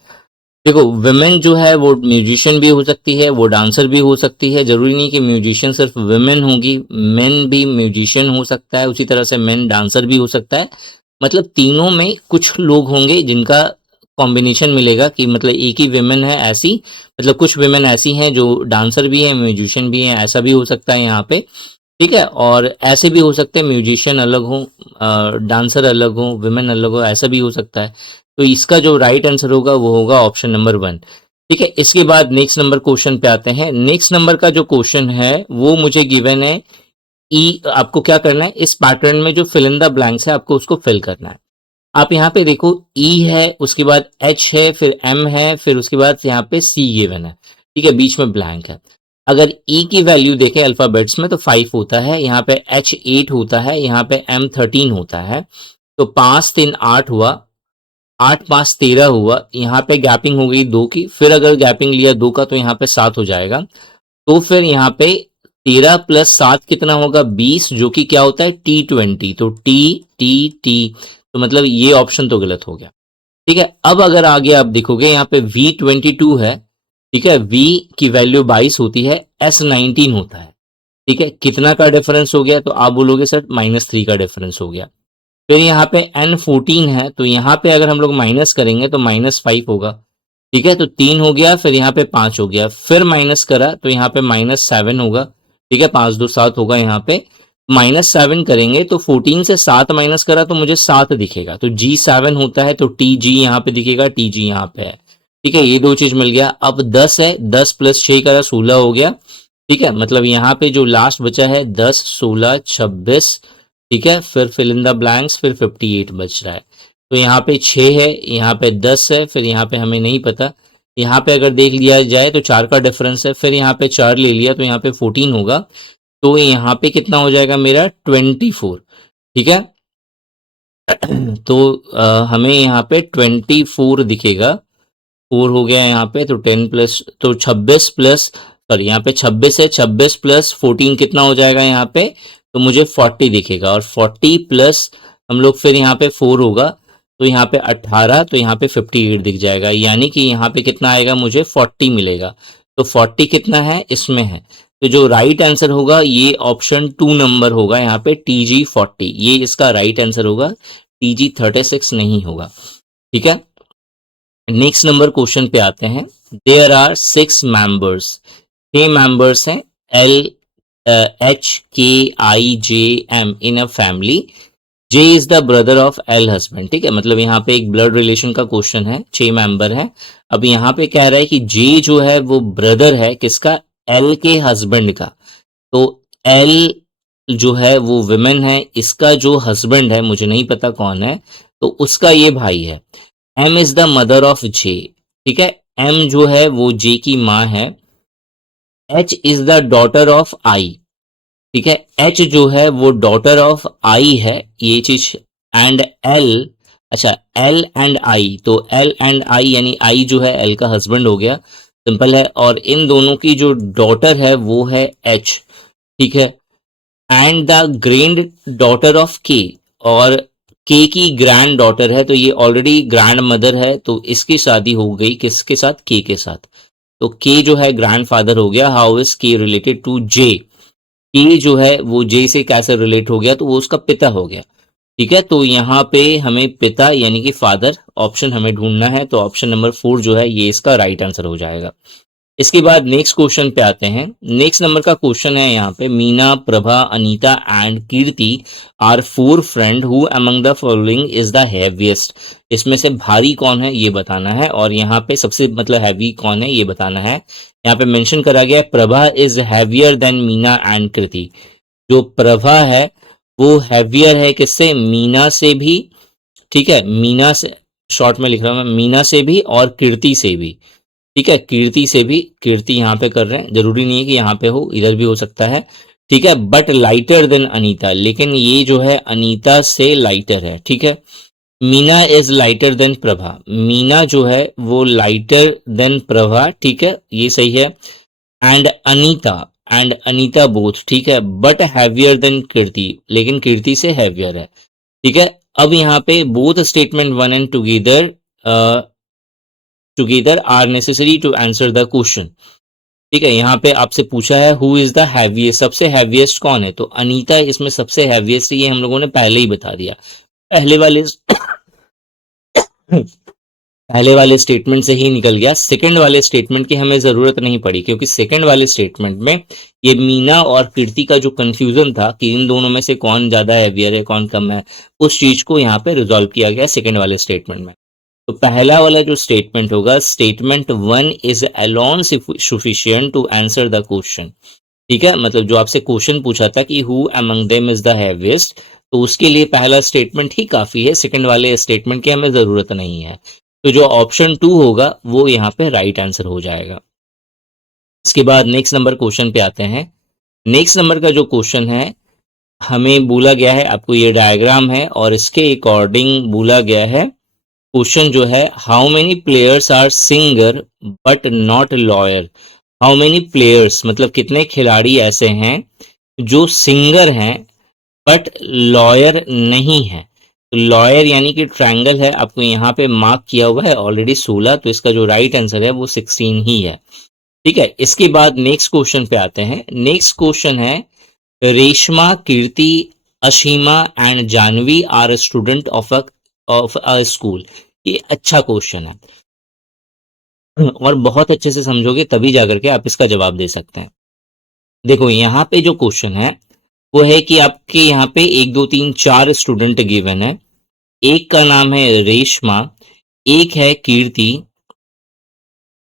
देखो, वुमेन जो है वो म्यूजिशियन भी हो सकती है, वो डांसर भी हो सकती है, जरूरी नहीं कि म्यूजिशियन सिर्फ वुमेन होगी, मेन भी म्यूजिशियन हो सकता है, उसी तरह से मेन डांसर भी हो सकता है। मतलब तीनों में कुछ लोग होंगे जिनका कॉम्बिनेशन मिलेगा, कि मतलब एक ही वुमेन है ऐसी, मतलब कुछ वुमेन ऐसी हैं जो डांसर भी है, म्यूजिशियन भी है, ऐसा भी हो सकता है यहाँ पे। ठीक है, और ऐसे भी हो सकते हैं म्यूजिशियन अलग हो, डांसर अलग हो, वुमेन अलग हो, ऐसा भी हो सकता है। तो इसका जो राइट आंसर होगा वो होगा ऑप्शन नंबर 1। ठीक है, इसके बाद नेक्स्ट नंबर क्वेश्चन पे आते हैं। नेक्स्ट नंबर का जो क्वेश्चन है वो मुझे गिवन है, ई, आपको क्या करना है, इस पैटर्न में जो फिल इन द ब्लैंक्स है आपको उसको फिल करना है। आप यहाँ पे देखो, ई है, उसके बाद एच है, फिर एम है, फिर उसके बाद यहाँ पे सी गिवन है। ठीक है, बीच में ब्लैंक है। अगर ई की वैल्यू देखें अल्फाबेट्स में तो 5 होता है, यहाँ पे एच 8 होता है, यहाँ पे एम 13 होता है। तो 5 3 8 हुआ, 8 5 13 हुआ, यहाँ पे गैपिंग हो गई 2 की, फिर अगर गैपिंग लिया 2 का तो यहाँ पे 7 हो जाएगा। तो फिर यहाँ पे 13 + 7 कितना होगा, 20, जो कि क्या होता है, T20। तो टी टी टी, तो मतलब ये ऑप्शन तो गलत हो गया। ठीक है, अब अगर आगे आप देखोगे यहाँ पे V22 है। ठीक है, V की वैल्यू 22 होती है, S19 होता है। ठीक है, कितना का डिफरेंस हो गया, तो आप बोलोगे सर -3 का डिफरेंस हो गया। फिर यहाँ पे N14 है, तो यहाँ पे अगर हम लोग माइनस करेंगे तो -5 होगा। ठीक है, तो 3 हो गया, फिर यहाँ पे 5 हो गया, फिर माइनस करा तो यहाँ पे -7 होगा। ठीक है, 5 2 7 होगा, यहाँ पे -7 करेंगे तो 14 से 7 माइनस करा तो मुझे 7 दिखेगा, तो G7 होता है, तो TG यहाँ पे दिखेगा, TG यहाँ पे है। ठीक है, ये दो चीज मिल गया। अब 10 है, 10 + 6 करा 16 हो गया। ठीक है, मतलब यहाँ पे जो लास्ट बचा है 10 16 26, ठीक है, फिर फिल इन द ब्लैंक्स, फिर 58 बच रहा है। तो यहाँ पे 6 है, यहाँ पे 10 है, फिर यहाँ पे हमें नहीं पता। यहाँ पे अगर देख लिया जाए तो 4 का डिफरेंस है, फिर यहाँ पे 4 ले लिया तो यहाँ पे 14 होगा। तो यहाँ पे कितना हो जाएगा मेरा 24। ठीक है, तो हमें यहाँ पे 24 दिखेगा। 4 हो गया यहाँ पे, तो 10 प्लस, तो 26 प्लस, सॉरी यहाँ पे 26 है, 26 प्लस 14 कितना हो जाएगा यहाँ पे, तो मुझे 40 दिखेगा। और 40 प्लस हम लोग फिर यहाँ पे 4 होगा, तो यहाँ पे 18, तो यहाँ पे 58 दिख जाएगा। यानी कि यहाँ पे कितना आएगा, मुझे 40 मिलेगा। तो 40 कितना है, इसमें है। तो जो राइट आंसर होगा ये ऑप्शन 2 नंबर होगा, यहाँ पे TG40, ये इसका राइट आंसर होगा, TG36 नहीं होगा। ठीक है, नेक्स्ट नंबर क्वेश्चन पे आते हैं। देयर आर 6 मेंबर्स, 6 मेंबर्स हैं, LHKIJM in a family. J is the brother of L husband. ठीक है, मतलब यहाँ पे एक ब्लड रिलेशन का क्वेश्चन है, 6 मेंबर है। अब यहाँ पे कह रहा है कि जे जो है वो ब्रदर है किसका, एल के हस्बैंड का। तो एल जो है वो विमेन है, इसका जो हस्बैंड है मुझे नहीं पता कौन है, तो उसका ये भाई है। M is the mother of J. ठीक है, एम जो है वो जे की माँ है। H is the daughter of I. ठीक है, एच जो है वो डॉटर ऑफ आई है, ये चीज। एंड एल, अच्छा एल एंड आई, तो एल एंड आई यानी आई जो है एल का हस्बैंड हो गया, सिंपल है। और इन दोनों की जो डॉटर है वो है एच। ठीक है, and the grand daughter of के, और के की ग्रैंड डॉटर है, तो ये ऑलरेडी ग्रैंड मदर है, तो इसकी शादी हो गई किसके साथ, के साथ। तो के जो है ग्रैंड फादर हो गया। हाउ इज के रिलेटेड टू जे, के जो है वो जे से कैसे रिलेट हो गया, तो वो उसका पिता हो गया। ठीक है, तो यहाँ पे हमें पिता यानी कि फादर ऑप्शन हमें ढूंढना है, तो ऑप्शन नंबर 4 जो है ये इसका राइट आंसर हो जाएगा। इसके बाद नेक्स्ट क्वेश्चन पे आते हैं। नेक्स्ट नंबर का क्वेश्चन है यहाँ पे, Meena, Prabha, Anita and Kirti are 4 friend who among the following is the heaviest. इसमें से भारी कौन है ये बताना है, और यहाँ पे सबसे मतलब हैवी कौन है ये बताना है। यहाँ पे मेंशन करा गया है Prabha is heavier than Meena and Kirti. जो प्रभा है वो हैवियर है किससे, मीना से भी। ठीक है, मीना से, शॉर्ट में लिख रहा हूं मैं, मीना से भी और कीर्ति से भी। ठीक है, कीर्ति से भी, कीर्ति यहाँ पे कर रहे हैं, जरूरी नहीं है कि यहाँ पे हो, इधर भी हो सकता है। ठीक है, बट लाइटर देन अनीता, लेकिन ये जो है अनीता से लाइटर है। ठीक है, Meena is lighter than Prabha, Meena जो है वो लाइटर देन प्रभा। ठीक है, ये सही है। एंड अनीता बोथ, ठीक है, बट हैवियर देन कीर्ति, लेकिन कीर्ति से हैवियर है। ठीक है, अब यहाँ पे both statement one and together are necessary to answer the question. ठीक है, यहाँ पे आपसे पूछा है हु इज द हैवीएस्ट, सबसे हैवीएस्ट कौन है, तो अनीता इसमें सबसे हैवीएस्ट, ये हम लोगों ने पहले ही बता दिया। पहले वाले पहले वाले स्टेटमेंट से ही निकल गया। सेकंड वाले स्टेटमेंट की हमें जरूरत नहीं पड़ी, क्योंकि सेकंड वाले स्टेटमेंट में ये मीना और कीर्ति का जो कंफ्यूजन था कि इन दोनों में से कौन ज्यादा हैवियर है कौन कम है, उस चीज को यहाँ पे रिजॉल्व किया गया सेकंड वाले स्टेटमेंट में। तो पहला वाला जो स्टेटमेंट होगा, statement 1 is alone sufficient to answer the question. ठीक है, मतलब जो आपसे क्वेश्चन पूछा था कि who among them is the heaviest, तो उसके लिए पहला स्टेटमेंट ही काफी है, सेकंड वाले स्टेटमेंट की हमें जरूरत नहीं है। तो जो ऑप्शन 2 होगा वो यहाँ पे राइट आंसर हो जाएगा। इसके बाद नेक्स्ट नंबर क्वेश्चन पे आते हैं। नेक्स्ट नंबर का जो क्वेश्चन है, हमें बोला गया है, आपको ये डायग्राम है और इसके अकॉर्डिंग बोला गया है। क्वेश्चन जो है, how many players are singer but not lawyer. How many players मतलब कितने खिलाड़ी ऐसे हैं जो सिंगर हैं बट लॉयर नहीं है। तो लॉयर यानी कि ट्रायंगल है, आपको यहाँ पे मार्क किया हुआ है ऑलरेडी 16, तो इसका जो राइट आंसर है वो 16 ही है। ठीक है, इसके बाद नेक्स्ट क्वेश्चन पे आते हैं। नेक्स्ट क्वेश्चन है, Reshma, Kirti, Ashima and Janvi are student of a school. ये अच्छा क्वेश्चन है और बहुत अच्छे से समझोगे तभी जाकर के आप इसका जवाब दे सकते हैं। देखो यहाँ पे जो क्वेश्चन है वो है कि आपके यहाँ पे 1 2 3 4 स्टूडेंट गिवन है। एक का नाम है रेशमा, एक है कीर्ति,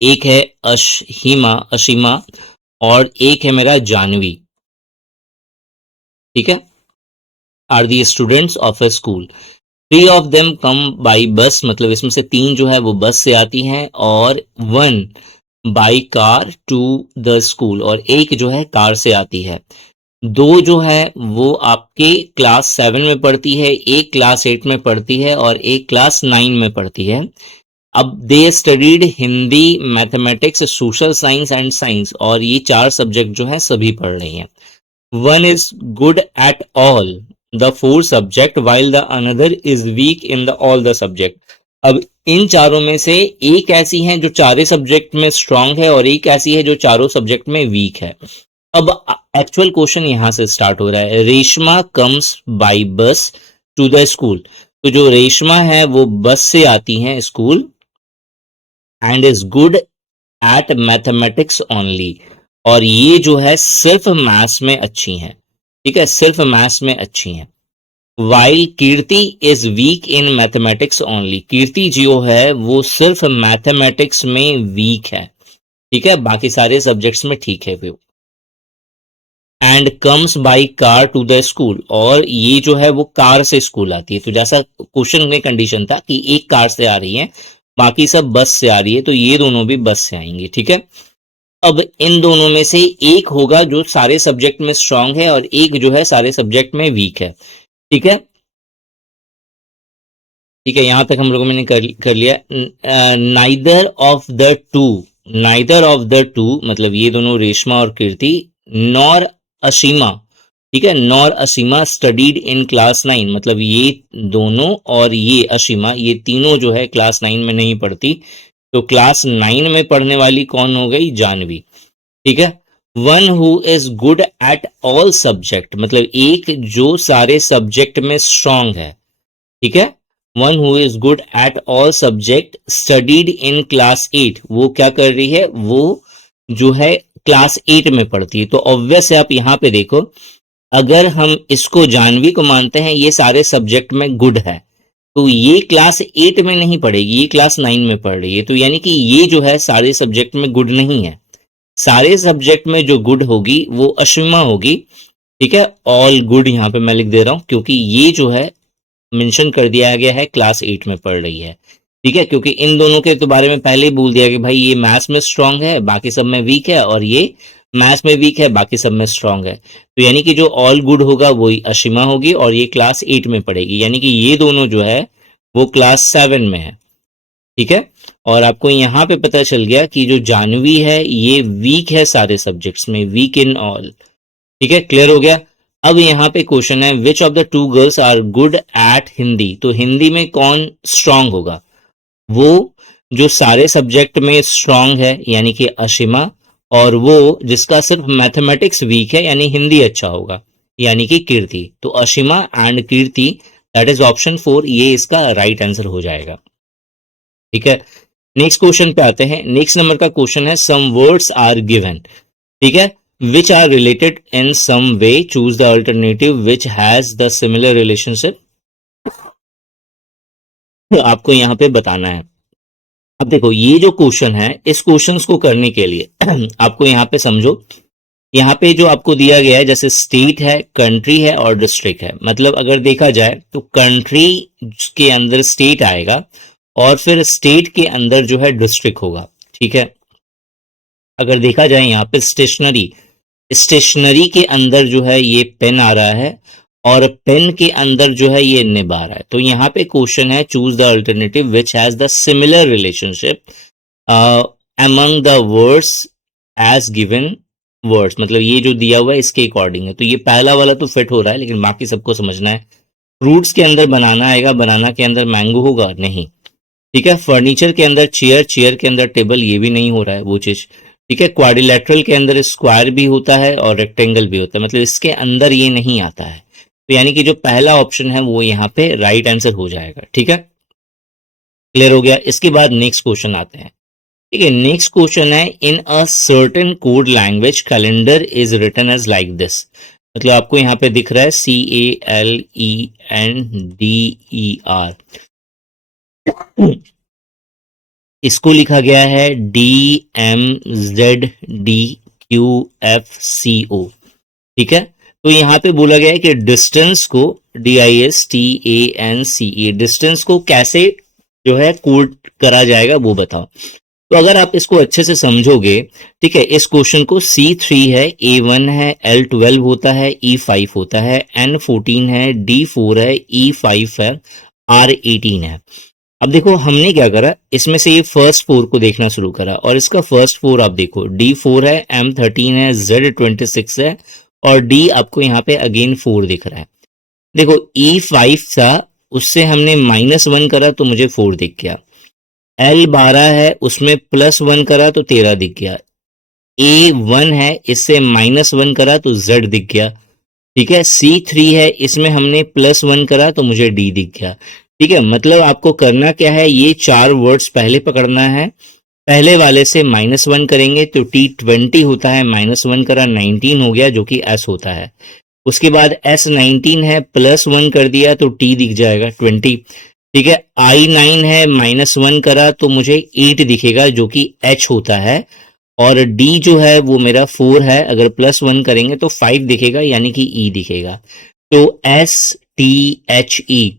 एक है अशीमा और एक है मेरा जानवी। ठीक है, are the students of a school. 3 of them come by bus, मतलब इसमें से 3 जो है वो बस से आती हैं, और 1 by car to the school, और एक जो है कार से आती है। 2 जो है वो आपके क्लास 7 में पढ़ती है, एक क्लास 8 में पढ़ती है, और एक क्लास 9 में पढ़ती है। अब दे studied Hindi, mathematics, social science and science, और ये 4 सब्जेक्ट जो है सभी पढ़ रही हैं। One is good at all the 4 subject while the another is weak in the all the subject। अब इन चारों में से एक ऐसी है जो चारों सब्जेक्ट में स्ट्रांग है, और एक ऐसी है जो चारों सब्जेक्ट में वीक है। अब एक्चुअल क्वेश्चन यहां से स्टार्ट हो रहा है। रेशमा कम्स बाय बस टू द स्कूल, तो जो रेशमा है वो बस से आती है school, and is good at mathematics only, और ये जो है सिर्फ मैथ्स में अच्छी हैं, ठीक है, सिर्फ मैथ्स में अच्छी हैं। While Kirti is weak in mathematics only, Kirti जो है वो सिर्फ मैथमेटिक्स में वीक है, ठीक है, बाकी सारे सब्जेक्ट्स में ठीक है वो। And comes by car to the school, और ये जो है वो कार से स्कूल आती है। तो जैसा क्वेश्चन में कंडीशन था कि एक कार से आ रही है, बाकी सब बस से आ रही है, तो ये दोनों भी बस से आएंगे, ठीक है। अब इन दोनों में से एक होगा जो सारे सब्जेक्ट में स्ट्रांग है, और एक जो है सारे सब्जेक्ट में वीक है, ठीक है। ठीक है, यहां तक हम लोगों ने कर लिया। Neither of the to, neither of the to मतलब ये दोनों रेशमा और कीर्ति, नॉर असीमा, ठीक है, nor Asima studied in class 9, मतलब ये दोनों और ये असीमा, ये तीनों जो है क्लास 9 में नहीं पढ़ती। तो क्लास 9 में पढ़ने वाली कौन हो गई? जानवी, ठीक है। One who is good at all subject, मतलब एक जो सारे सब्जेक्ट में स्ट्रांग है, ठीक है। One who is good at all subject studied in class 8, वो क्या कर रही है? वो जो है क्लास 8 में पढ़ती है। तो ऑब्वियस है, आप यहां पे देखो, अगर हम इसको जानवी को मानते हैं ये सारे सब्जेक्ट में गुड है, तो ये क्लास 8 में नहीं पढ़ेगी, ये क्लास 9 में पढ़ रही है, तो यानी कि ये जो है सारे सब्जेक्ट में गुड नहीं है। सारे सब्जेक्ट में जो गुड होगी वो अश्विमा होगी, ठीक है। ऑल गुड यहां पे मैं लिख दे रहा हूं, क्योंकि ये जो है मेंशन कर दिया गया है क्लास 8 में पढ़ रही है, ठीक है, क्योंकि इन दोनों के तो बारे में पहले ही बोल दिया कि भाई ये मैथ्स में स्ट्रांग है, बाकी सब में वीक है, और ये मैथ्स में वीक है, बाकी सब में स्ट्रांग है। तो यानी कि जो ऑल गुड होगा वही अशिमा होगी, और ये क्लास 8 में पढ़ेगी, यानी कि ये दोनों जो है वो क्लास 7 में है, ठीक है। और आपको यहां पे पता चल गया कि जो जानवी है ये वीक है सारे सब्जेक्ट्स में, वीक इन ऑल, ठीक है, क्लियर हो गया। अब यहाँ पे क्वेश्चन है, which of the two girls are good at Hindi, तो हिंदी में कौन स्ट्रांग होगा? वो जो सारे सब्जेक्ट में स्ट्रांग है यानी कि अशिमा, और वो जिसका सिर्फ मैथमेटिक्स वीक है यानी हिंदी अच्छा होगा यानी कि कीर्ति। तो Ashima and Kirti, that is option 4, ये इसका राइट आंसर हो जाएगा, ठीक है। नेक्स्ट क्वेश्चन पे आते हैं। नेक्स्ट नंबर का क्वेश्चन है, सम वर्ड्स आर गिवन, ठीक है, which are related in some way, choose the alternative which has the similar relationship। आपको यहां पे बताना है। अब देखो, ये जो क्वेश्चन है, इस क्वेश्चंस को करने के लिए आपको यहां पे समझो, यहां पे जो आपको दिया गया है, जैसे स्टेट है, कंट्री है और डिस्ट्रिक्ट है, मतलब अगर देखा जाए तो कंट्री के अंदर स्टेट आएगा, और फिर स्टेट के अंदर जो है डिस्ट्रिक्ट होगा, ठीक है। अगर देखा जाए यहाँ पे स्टेशनरी, स्टेशनरी के अंदर जो है ये पेन आ रहा है, और पेन के अंदर जो है ये निब आ रहा है। तो यहाँ पे क्वेश्चन है, choose the alternative which has the similar relationship among the words as given words, मतलब ये जो दिया हुआ है इसके अकॉर्डिंग है। तो ये पहला वाला तो फिट हो रहा है, लेकिन बाकी सबको समझना है। फ्रूट्स के अंदर बनाना आएगा, बनाना के अंदर मैंगो होगा नहीं, ठीक है। फर्नीचर के अंदर चेयर, चेयर के अंदर टेबल, ये भी नहीं हो रहा है वो चीज, ठीक है। क्वाड्रिलेटरल के अंदर स्क्वायर भी होता है और रेक्टेंगल भी होता है, मतलब इसके अंदर ये नहीं आता है। तो यानी कि जो पहला ऑप्शन है वो यहाँ पे राइट आंसर हो जाएगा, ठीक है, क्लियर हो गया। इसके बाद नेक्स्ट क्वेश्चन आते हैं, ठीक है। नेक्स्ट क्वेश्चन है, in a certain code language calendar is written as like this, मतलब आपको यहाँ पे दिख रहा है CALENDER, इसको लिखा गया है DMZDQFCO, ठीक है। तो यहाँ पे बोला गया है कि डिस्टेंस को DISTANCE डिस्टेंस को कैसे जो है कोड करा जाएगा वो बताओ। तो अगर आप इसको अच्छे से समझोगे, ठीक है, इस क्वेश्चन को C3 है, A1 है, L12 होता है, E5 होता है, N14 है, D4 है, E5 है, R18 है। अब देखो हमने क्या करा, इसमें से ये फर्स्ट फोर को देखना शुरू करा और इसका फर्स्ट फोर आप देखो, D4 है, M13 है, Z26 है और D आपको यहाँ पे अगेन 4 दिख रहा है। देखो E5 था, उससे हमने -1 करा तो मुझे 4 दिख गया। L12 है, उसमें +1 करा तो 13 दिख गया। A1 है, इससे -1 करा तो Z दिख गया। ठीक है, C3 है, इसमें हमने +1 करा तो मुझे D दिख गया। ठीक है, मतलब आपको करना क्या है, ये 4 वर्ड्स पहले पकड़ना है। पहले वाले से -1 करेंगे तो T20 होता है, -1 करा 19 हो गया जो कि S होता है। उसके बाद S19 है, +1 कर दिया तो T दिख जाएगा 20। ठीक है, I9 है, -1 करा तो मुझे 8 दिखेगा जो कि H होता है। और D जो है वो मेरा 4 है, अगर +1 करेंगे तो 5 दिखेगा यानी कि E दिखेगा। तो STHE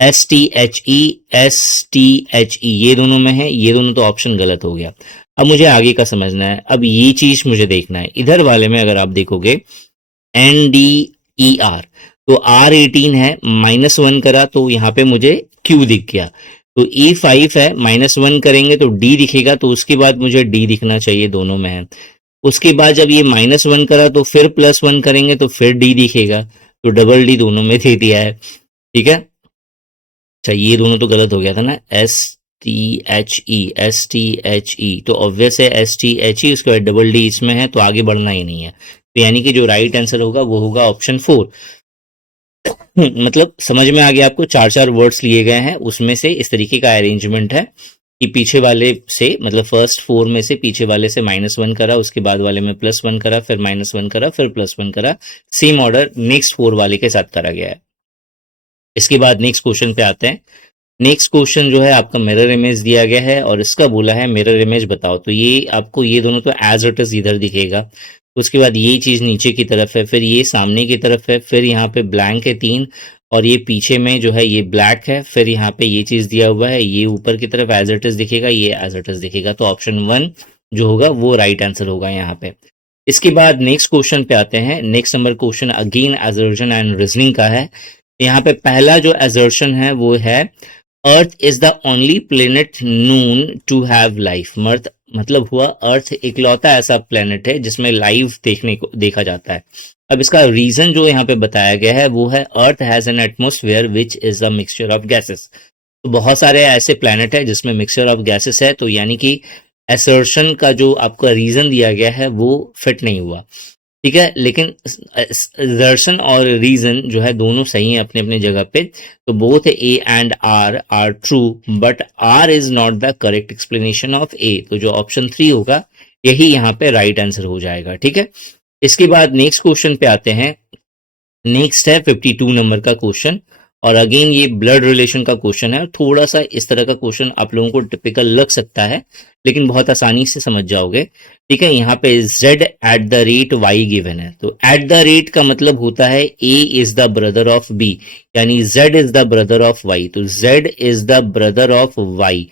STHE STHE ये दोनों में है, ये दोनों तो ऑप्शन गलत हो गया। अब मुझे आगे का समझना है, अब ये चीज मुझे देखना है। इधर वाले में अगर आप देखोगे NDER तो R18 है, -1 करा तो यहाँ पे मुझे Q दिख गया। तो E5 है, -1 करेंगे तो D दिखेगा, तो उसके बाद मुझे D दिखना चाहिए, दोनों में है। उसके बाद जब ये -1 करा तो फिर +1 करेंगे तो फिर D दिखेगा, तो डबल D दोनों में दे दिया है। ठीक है, अच्छा ये दोनों तो गलत हो गया था ना, STHE तो ऑब्वियस है STHE, उसके बाद डबल D इसमें है तो आगे बढ़ना ही नहीं है। तो यानी कि जो राइट आंसर होगा वो होगा ऑप्शन 4। मतलब समझ में आ गया आपको, 4-4 वर्ड्स लिए गए हैं, उसमें से इस तरीके का अरेंजमेंट है कि पीछे वाले से, मतलब फर्स्ट 4 में से पीछे वाले से -1 करा, उसके बाद वाले में +1 करा, फिर -1 करा, फिर +1 करा। सेम ऑर्डर नेक्स्ट 4 वाले के साथ करा गया है। इसके बाद नेक्स्ट क्वेश्चन पे आते हैं। नेक्स्ट क्वेश्चन जो है आपका मिरर इमेज दिया गया है और इसका बोला है मिरर इमेज बताओ। तो ये आपको ये दोनों तो एज इट इज इधर दिखेगा। उसके बाद ये चीज नीचे की तरफ है, फिर ये सामने की तरफ है, फिर यहाँ पे ब्लैंक है 3 और ये पीछे में जो है ये ब्लैक है, फिर यहाँ पे ये चीज दिया हुआ है, ये ऊपर की तरफ एज इट इज दिखेगा, ये एज इट इज दिखेगा। तो ऑप्शन 1 जो होगा वो राइट आंसर होगा यहाँ पे। इसके बाद नेक्स्ट क्वेश्चन पे आते हैं। Next number question again assertion and reasoning का है। यहाँ पे पहला जो असर्शन है वो है earth is the only planet known to have life. मर्थ मतलब हुआ अर्थ इकलौता ऐसा प्लेनेट है जिसमें लाइफ देखा जाता है। अब इसका रीजन जो यहाँ पे बताया गया है वो है earth has an atmosphere which is a mixture of gases. तो बहुत सारे ऐसे प्लेनेट है जिसमें मिक्सचर ऑफ गैसेस है, तो यानी कि असर्शन का जो आपका रीजन दिया गया है वो फिट नहीं हुआ। ठीक है, लेकिन दर्शन और रीजन जो है दोनों सही है अपने अपने जगह पे। तो both A and R true, but R is not the correct explanation of A. तो जो ऑप्शन 3 होगा यही यहाँ पे राइट आंसर हो जाएगा। ठीक है, इसके बाद नेक्स्ट क्वेश्चन पे आते हैं। नेक्स्ट है 52 नंबर का क्वेश्चन और अगेन ये ब्लड रिलेशन का क्वेश्चन है। थोड़ा सा इस तरह का क्वेश्चन आप लोगों को टिपिकल लग सकता है लेकिन बहुत आसानी से समझ जाओगे। ठीक है, यहाँ पे z@y गिवन है। तो एट द रेट का मतलब होता है a is the brother of b, यानी z is the brother of y। तो z is the brother of y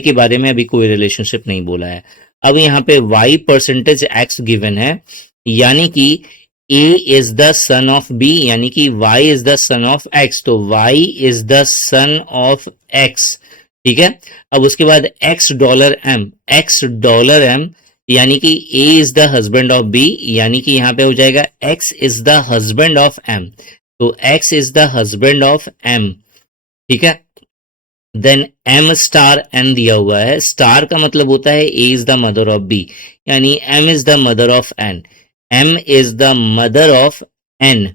के बारे में अभी कोई रिलेशनशिप नहीं बोला है। अब यहाँ पे y परसेंटेज x गिवन है, यानी कि a is the son of b, यानी कि y is the son of x। तो y is the son of x। ठीक है, अब उसके बाद $m यानी कि a is the husband of b, यानी कि यहां पे हो जाएगा x is the husband of m। तो x is the husband of m। ठीक है, देन m स्टार n दिया हुआ है। स्टार का मतलब होता है a is the mother of b, यानी m is the mother of n। m is the mother of n।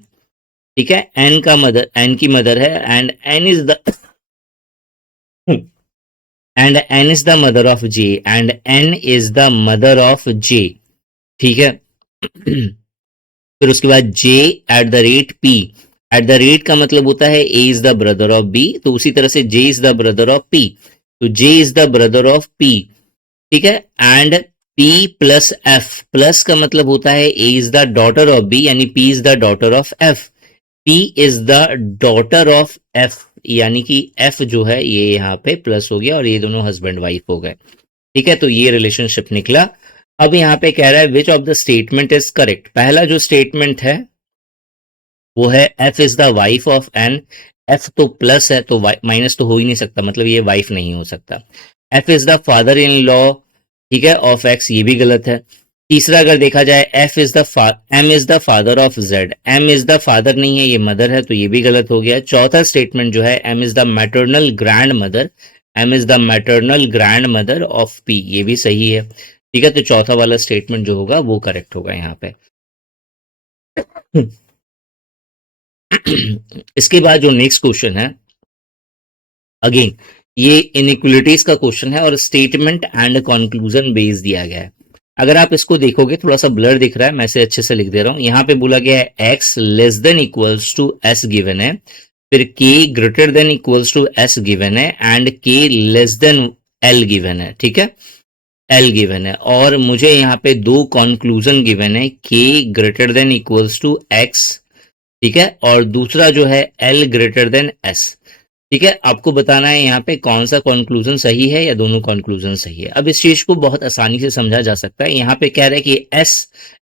ठीक है, n की मदर है and n is the and n is the mother of j and n is the mother of j। ठीक है, फिर उसके बाद j at the rate p। At the rate का मतलब होता है a is the brother of b, तो उसी तरह से j is the brother of p। तो j is the brother of p। ठीक है, and P plus F, plus का मतलब होता है A is the daughter of B, यानी P is the daughter of F। P is the daughter of F, यानी कि F जो है ये यहाँ पे प्लस हो गया और ये दोनों हस्बैंड वाइफ हो गए। ठीक है, तो ये रिलेशनशिप निकला। अब यहाँ पे कह रहा है which of the statement is correct. पहला जो स्टेटमेंट है वो है F is the wife of N. F तो प्लस है तो माइनस तो हो ही नहीं सकता, मतलब ये वाइफ नहीं हो सकता। F is the father in law, ठीक है, ऑफ X, ये भी गलत है। तीसरा अगर देखा जाए M is the father of Z, M is the father नहीं है, ये मदर है, तो ये भी गलत हो गया। चौथा स्टेटमेंट जो है M is the maternal grand mother, M is the maternal grand mother of P, ये भी सही है। ठीक है, तो चौथा वाला स्टेटमेंट जो होगा वो करेक्ट होगा यहाँ पे। इसके बाद जो नेक्स्ट क्वेश्चन है, अगेन ये इनइक्वलिटीज का क्वेश्चन है और स्टेटमेंट एंड कंक्लूजन बेस दिया गया है। अगर आप इसको देखोगे थोड़ा सा ब्लर दिख रहा है, मैं इसे अच्छे से लिख दे रहा हूं। यहां पे बोला गया है x less than equals to s given है, फिर k greater than equals to s given है and k less than l given है। ठीक है, l गिवन है और मुझे यहाँ पे दो कंक्लूजन गिवन है, k greater than equals to x, ठीक है, और दूसरा जो है l ग्रेटर देन s। ठीक है, आपको बताना है यहाँ पे कौन सा कंक्लूजन सही है या दोनों कंक्लूजन सही है। अब इस चीज को बहुत आसानी से समझा जा सकता है। यहाँ पे कह रहा है कि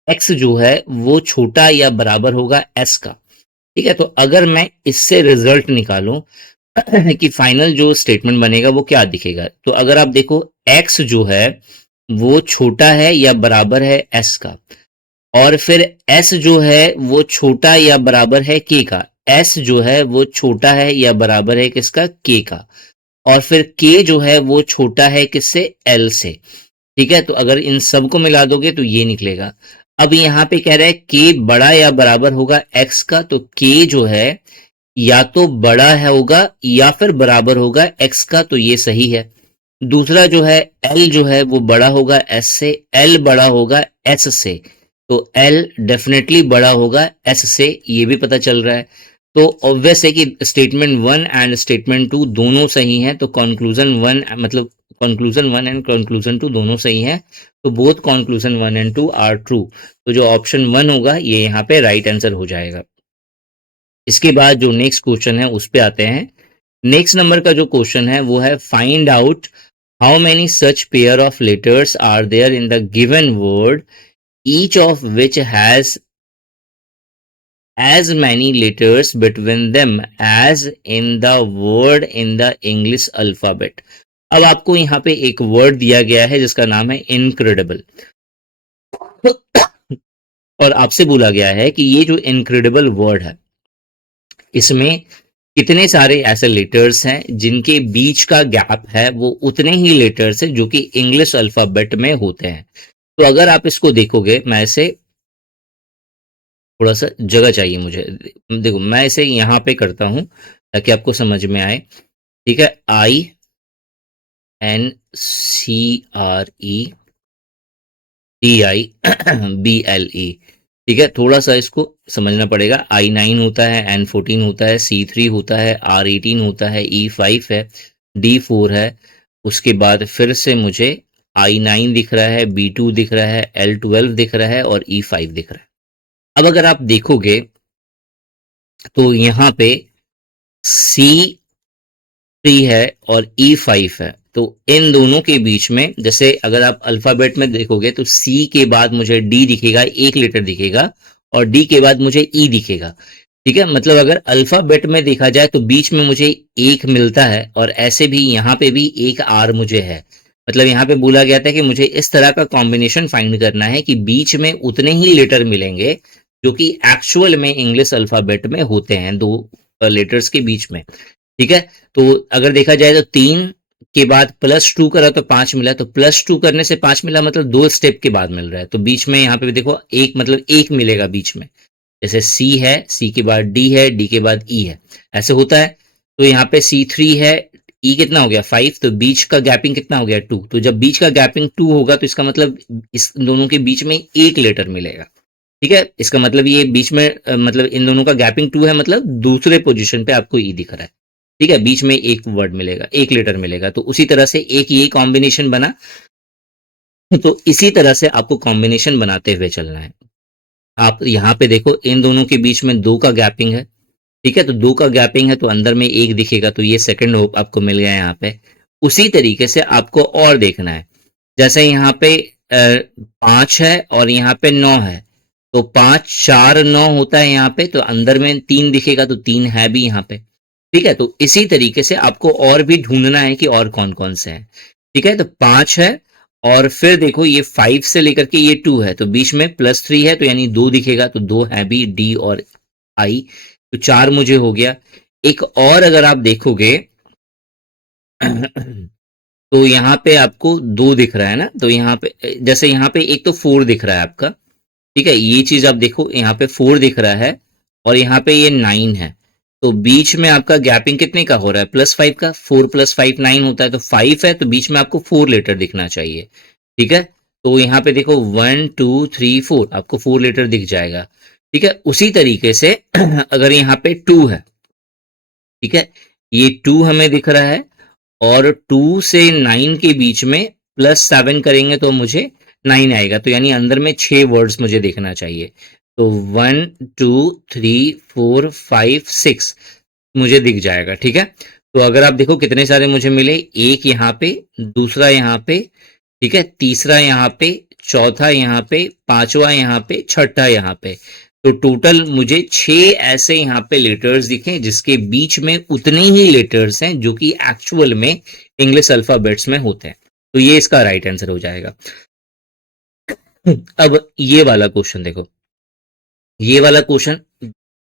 x जो है वो छोटा या बराबर होगा s का। ठीक है, तो अगर मैं इससे रिजल्ट निकालूं कि फाइनल जो स्टेटमेंट बनेगा वो क्या दिखेगा, तो अगर आप देखो x जो है वो छोटा है या बराबर है s का, और फिर s जो है वो छोटा या बराबर है k का, s जो है वो छोटा है या बराबर है किसका, k का, और फिर k जो है वो छोटा है किससे, l से। ठीक है, तो अगर इन सब को मिला दोगे तो ये निकलेगा। अब यहाँ पे कह रहा है k बड़ा या बराबर होगा x का, तो k जो है या तो बड़ा है होगा या फिर बराबर होगा x का, तो ये सही है। दूसरा जो है l जो है वो बड़ा होगा s से, l बड़ा होगा s से, तो l डेफिनेटली बड़ा होगा s से, ये भी पता चल रहा है। तो ऑब्वियस है कि स्टेटमेंट 1 एंड स्टेटमेंट 2 दोनों सही हैं, तो कंक्लूजन 1 मतलब कंक्लूजन 1 एंड कंक्लूजन 2 दोनों सही हैं, तो both conclusion 1 and 2 are true. तो जो ऑप्शन 1 होगा ये यहाँ पे राइट आंसर हो जाएगा। इसके बाद जो नेक्स्ट क्वेश्चन है उस पे आते हैं। नेक्स्ट नंबर का जो क्वेश्चन है वो है find out how many such pair of letters are there in the given word each of which has as many letters between them as in the word in the English alphabet। अब आपको यहाँ पे एक word दिया गया है जिसका नाम है इनक्रेडिबल और आपसे बोला गया है कि ये जो इनक्रेडिबल वर्ड है इसमें कितने सारे ऐसे लेटर्स हैं जिनके बीच का गैप है वो उतने ही लेटर्स है जो कि इंग्लिश अल्फाबेट में होते हैं। तो अगर आप इसको देखोगे, मैं इसे थोड़ा सा जगह चाहिए मुझे, देखो मैं इसे यहाँ पे करता हूं ताकि आपको समझ में आए। ठीक है, INCREDIBLE, ठीक है, थोड़ा सा इसको समझना पड़ेगा। I9 होता है, N14 होता है, C3 होता है, R18 होता है, E5 है, D4 है, उसके बाद फिर से मुझे I9 दिख रहा है, B2 दिख रहा है, L12 दिख रहा है और E5 दिख रहा है। अब अगर आप देखोगे तो यहाँ पे C3 है और E5 है, तो इन दोनों के बीच में, जैसे अगर आप अल्फाबेट में देखोगे तो C के बाद मुझे D दिखेगा, एक लेटर दिखेगा, और D के बाद मुझे E दिखेगा। ठीक है, मतलब अगर अल्फाबेट में देखा जाए तो बीच में मुझे एक मिलता है और ऐसे भी यहाँ पे भी एक R मुझे है। मतलब यहाँ पे बोला गया था कि मुझे इस तरह का कॉम्बिनेशन फाइंड करना है कि बीच में उतने ही लेटर मिलेंगे जो कि एक्चुअल में इंग्लिश अल्फाबेट में होते हैं, दो लेटर्स के बीच में। ठीक है, तो अगर देखा जाए तो 3 के बाद +2 करा तो 5 मिला, तो +2 करने से 5 मिला, मतलब 2 स्टेप के बाद मिल रहा है, तो बीच में यहाँ पे देखो एक, मतलब एक मिलेगा बीच में। जैसे C है, C के बाद D है, D के बाद E है, ऐसे होता है। तो यहाँ पे C3 है, E कितना हो गया 5, तो बीच का गैपिंग कितना हो गया 2। तो जब बीच का गैपिंग 2 होगा तो इसका मतलब इस दोनों के बीच में एक लेटर मिलेगा। ठीक है, इसका मतलब ये बीच में मतलब इन दोनों का गैपिंग 2 है, मतलब दूसरे पोजीशन पे आपको ई दिख रहा है। ठीक है, बीच में एक वर्ड मिलेगा, एक लेटर मिलेगा, तो उसी तरह से एक ये कॉम्बिनेशन बना। तो इसी तरह से आपको कॉम्बिनेशन बनाते हुए चलना है। आप यहाँ पे देखो इन दोनों के बीच में 2 का गैपिंग है, ठीक है? तो 2 का गैपिंग है तो अंदर में 1 दिखेगा, तो ये सेकंड होप आपको मिल गया यहाँ पे। उसी तरीके से आपको और देखना है। जैसे यहाँ पे 5 है और यहाँ पे 9 है, तो 5 4 9 होता है यहाँ पे, तो अंदर में 3 दिखेगा, तो 3 है भी यहाँ पे, ठीक है? तो इसी तरीके से आपको और भी ढूंढना है कि और कौन कौन से हैं, ठीक है? तो 5 है और फिर देखो ये 5 से लेकर के ये 2 है, तो बीच में +3 है, तो यानी 2 दिखेगा, तो 2 है भी, डी और आई, तो 4 मुझे हो गया। एक और अगर आप देखोगे तो यहाँ पे आपको 2 दिख रहा है ना, तो यहाँ पे जैसे यहाँ पे एक तो 4 दिख रहा है आपका, ठीक है? ये चीज आप देखो, यहाँ पे 4 दिख रहा है और यहाँ पे ये 9 है, तो बीच में आपका गैपिंग कितने का हो रहा है? +5 का। 4 + 5 9 होता है, तो 5 है, तो बीच में आपको 4 लेटर दिखना चाहिए, ठीक है? तो यहाँ पे देखो 1 2 3 4 आपको 4 लेटर दिख जाएगा, ठीक है? उसी तरीके से अगर यहाँ पे 2 है, ठीक है, ये 2 हमें दिख रहा है और 2 से 9 के बीच में +7 करेंगे तो मुझे 9 आएगा, तो यानी अंदर में 6 वर्ड्स मुझे देखना चाहिए। तो 1 2 3 4 5 6 मुझे दिख जाएगा, ठीक है? तो अगर आप देखो कितने सारे मुझे मिले, एक यहाँ पे, दूसरा यहाँ पे, ठीक है, तीसरा यहाँ पे, चौथा यहाँ पे, पांचवा यहाँ पे, छठा यहाँ पे, तो टोटल मुझे 6 ऐसे यहाँ पे लेटर्स दिखे जिसके बीच में उतने ही लेटर्स हैं जो कि एक्चुअल में इंग्लिश अल्फाबेट्स में होते हैं, तो ये इसका राइट आंसर हो जाएगा। अब ये वाला क्वेश्चन देखो, ये वाला क्वेश्चन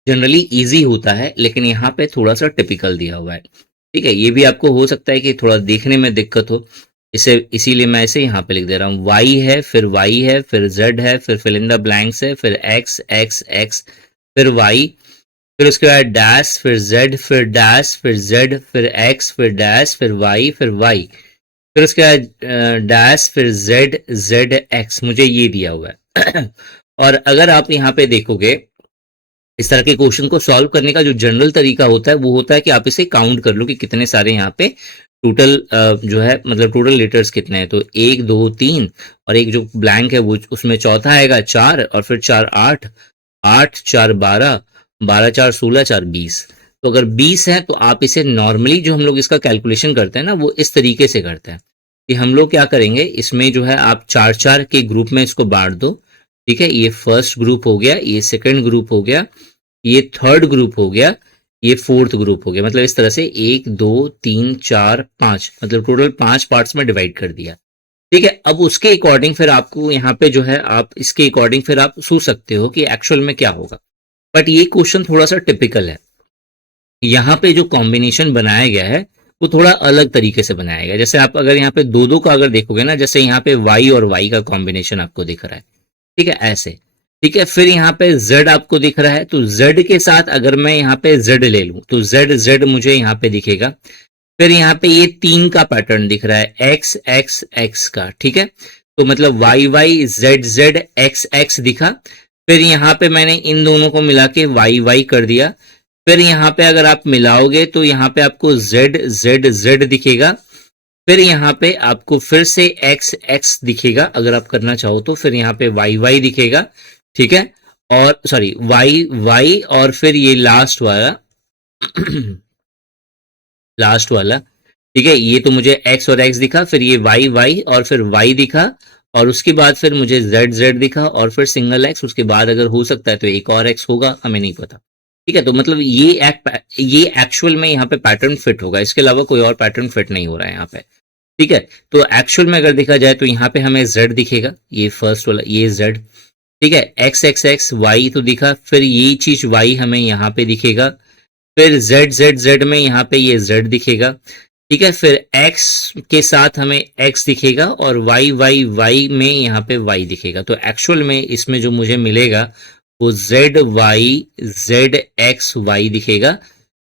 जनरली इजी होता है लेकिन यहाँ पे थोड़ा सा टिपिकल दिया हुआ है, ठीक है? ये भी आपको हो सकता है कि थोड़ा देखने में दिक्कत हो, इसे इसीलिए मैं इसे यहाँ पे लिख दे रहा हूँ। y है, फिर y है, फिर z है, फिर फिल इन द ब्लैंक्स है, फिर x x x, फिर y, फिर उसके बाद डैश, फिर z, फिर डैश, फिर z, फिर x, फिर डैश, फिर y, फिर y, फिर उसके बाद डैश, फिर z z x, मुझे ये दिया हुआ है। और अगर आप यहाँ पे देखोगे इस तरह के क्वेश्चन को सॉल्व करने का जो जनरल तरीका होता है वो होता है कि आप इसे काउंट कर लो कि कितने सारे यहाँ पे टोटल जो है मतलब टोटल लेटर्स कितने हैं, तो 1 2 3 और एक जो ब्लैंक है वो उसमें चौथा आएगा 4 और फिर 4 8 8 4 12 12 4 16 4 20। तो अगर 20 है तो आप इसे नॉर्मली जो हम लोग इसका कैलकुलेशन करते हैं ना वो इस तरीके से करते हैं कि हम लोग क्या करेंगे, इसमें जो है आप 4 4 के ग्रुप में इसको बांट दो, ठीक है? ये फर्स्ट ग्रुप हो गया, ये सेकंड ग्रुप हो गया, ये थर्ड ग्रुप हो गया, ये फोर्थ ग्रुप हो गया, मतलब इस तरह से 1 2 3 4 5 मतलब टोटल 5 पार्ट्स में डिवाइड कर दिया, ठीक है? अब उसके अकॉर्डिंग फिर आपको यहाँ पे जो है आप इसके अकॉर्डिंग फिर आप सोच सकते हो कि एक्चुअल में क्या होगा। बट ये क्वेश्चन थोड़ा सा टिपिकल है, यहाँ पे जो कॉम्बिनेशन बनाया गया है वो थोड़ा अलग तरीके से बनाया गया है। जैसे आप अगर यहाँ पे दो दो का अगर देखोगे ना, जैसे यहाँ पे y और y का कॉम्बिनेशन आपको दिख रहा है, ठीक है, ऐसे, ठीक है? फिर यहाँ पे z आपको दिख रहा है, तो z के साथ अगर मैं यहाँ पे z ले लूं तो z z मुझे यहाँ पे दिखेगा। फिर यहाँ पे ये 3 का पैटर्न दिख रहा है, x x x का, ठीक है? तो मतलब y y z z x x दिखा। फिर यहाँ पे मैंने इन दोनों को मिला के y y कर दिया। फिर यहाँ पे अगर आप मिलाओगे तो यहाँ पे आपको z z z दिखेगा। फिर यहाँ पे आपको फिर से x x दिखेगा अगर आप करना चाहो तो, फिर यहाँ पे y y दिखेगा, ठीक है? और सॉरी y y और फिर ये लास्ट वाला लास्ट वाला, ठीक है? ये तो मुझे x और x दिखा, फिर ये y y और फिर y दिखा और उसके बाद फिर मुझे z z दिखा और फिर सिंगल x, उसके बाद अगर हो सकता है तो एक और x होगा, हमें नहीं पता, ठीक है? तो मतलब ये एक्चुअल में यहाँ पे पैटर्न फिट होगा, इसके अलावा कोई और पैटर्न फिट नहीं हो रहा है यहाँ पे, ठीक है? तो एक्चुअल में अगर देखा जाए तो यहाँ पे हमें z दिखेगा, ये फर्स्ट वाला ये z, ठीक है? x x x y तो दिखा, फिर ये चीज y हमें यहाँ पे दिखेगा, फिर z z z में यहाँ पे ये z दिखेगा, ठीक है? फिर x के साथ हमें x दिखेगा और y y y में यहाँ पे y दिखेगा। तो एक्चुअल में इसमें जो मुझे मिलेगा वो z y z x y दिखेगा,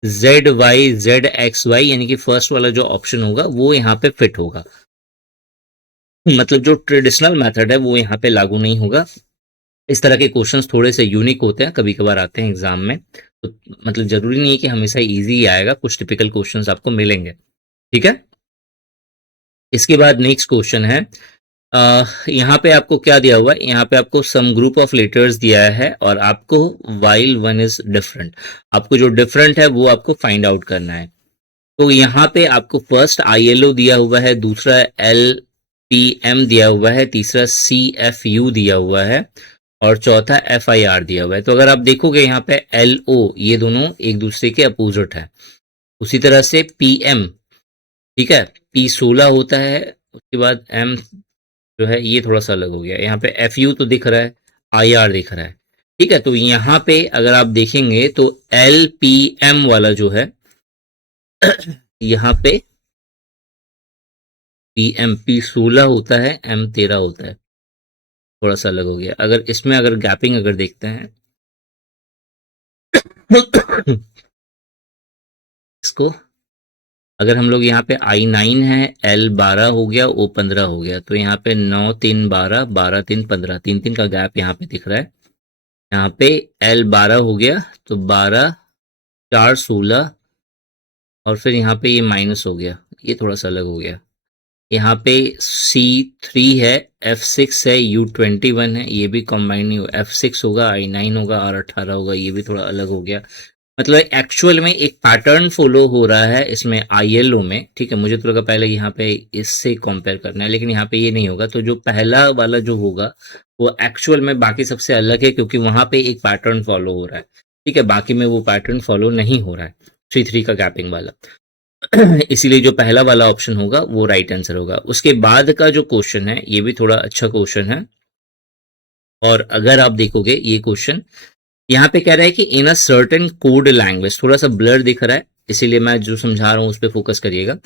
z y z x y, यानी कि फर्स्ट वाला जो ऑप्शन होगा वो यहाँ पे फिट होगा। मतलब जो ट्रेडिशनल मेथड है वो यहाँ पे लागू नहीं होगा। इस तरह के क्वेश्चंस थोड़े से यूनिक होते हैं, कभी कभार आते हैं एग्जाम में, तो मतलब जरूरी नहीं है कि हमेशा इजी ही आएगा, कुछ टिपिकल क्वेश्चंस आपको मिलेंगे, ठीक है? इसके बाद नेक्स्ट क्वेश्चन है, यहाँ पे आपको क्या दिया हुआ है, यहाँ पे आपको सम ग्रुप ऑफ लेटर्स दिया है और आपको वाइल वन इज डिफरेंट, आपको जो डिफरेंट है वो आपको फाइंड आउट करना है। तो यहाँ पे आपको फर्स्ट ILO दिया हुआ है, दूसरा LPM दिया हुआ है, तीसरा CFU दिया हुआ है और चौथा FIR दिया हुआ है। तो अगर आप देखोगे यहाँ पे LO ये दोनों एक दूसरे के अपोजिट है। उसी तरह से PM, ठीक है, P16 होता है, उसके बाद M जो है ये थोड़ा सा अलग हो गया। यहाँ पे FU तो दिख रहा है, IR दिख रहा है, ठीक है। तो यहाँ पे अगर आप देखेंगे तो LPM वाला जो है यहाँ पे P16 होता है, M13 होता है, थोड़ा सा अलग हो गया। अगर इसमें अगर गैपिंग अगर देखते हैं इसको, अगर हम लोग यहाँ पे I9 है, L12 हो गया, O15 हो गया, तो यहाँ पे 9 3 12 12 3 15, 3 का गैप यहाँ पे दिख रहा है। यहाँ पे L12 हो गया तो 12 4 16 और फिर यहाँ पे ये माइनस हो गया, ये थोड़ा सा अलग हो गया। यहाँ पे C3 है, F6 है, U21 है, ये भी कंबाइन नहीं हो, F6 होगा, I9 होगा, R18 होगा, ये भी थोड़ा अलग हो गया। मतलब एक्चुअल में एक पैटर्न फॉलो हो रहा है इसमें ILO में, ठीक है। मुझे तो लगा पहले यहाँ पे इससे कंपेयर करना है, लेकिन यहाँ पे ये नहीं होगा। तो जो पहला वाला जो होगा वो एक्चुअल में बाकी सबसे अलग है, क्योंकि वहां पे एक पैटर्न फॉलो हो रहा है, ठीक है। बाकी में वो पैटर्न फॉलो नहीं हो रहा है, 3 का गैपिंग वाला। इसीलिए जो पहला वाला ऑप्शन होगा वो राइट आंसर होगा। उसके बाद का जो क्वेश्चन है ये भी थोड़ा अच्छा क्वेश्चन है, और अगर आप देखोगे ये क्वेश्चन यहाँ पे कह रहा है कि इन अ सर्टेन कोड लैंग्वेज, थोड़ा सा ब्लर दिख रहा है इसीलिए मैं जो समझा रहा हूं उस पर फोकस करिएगा।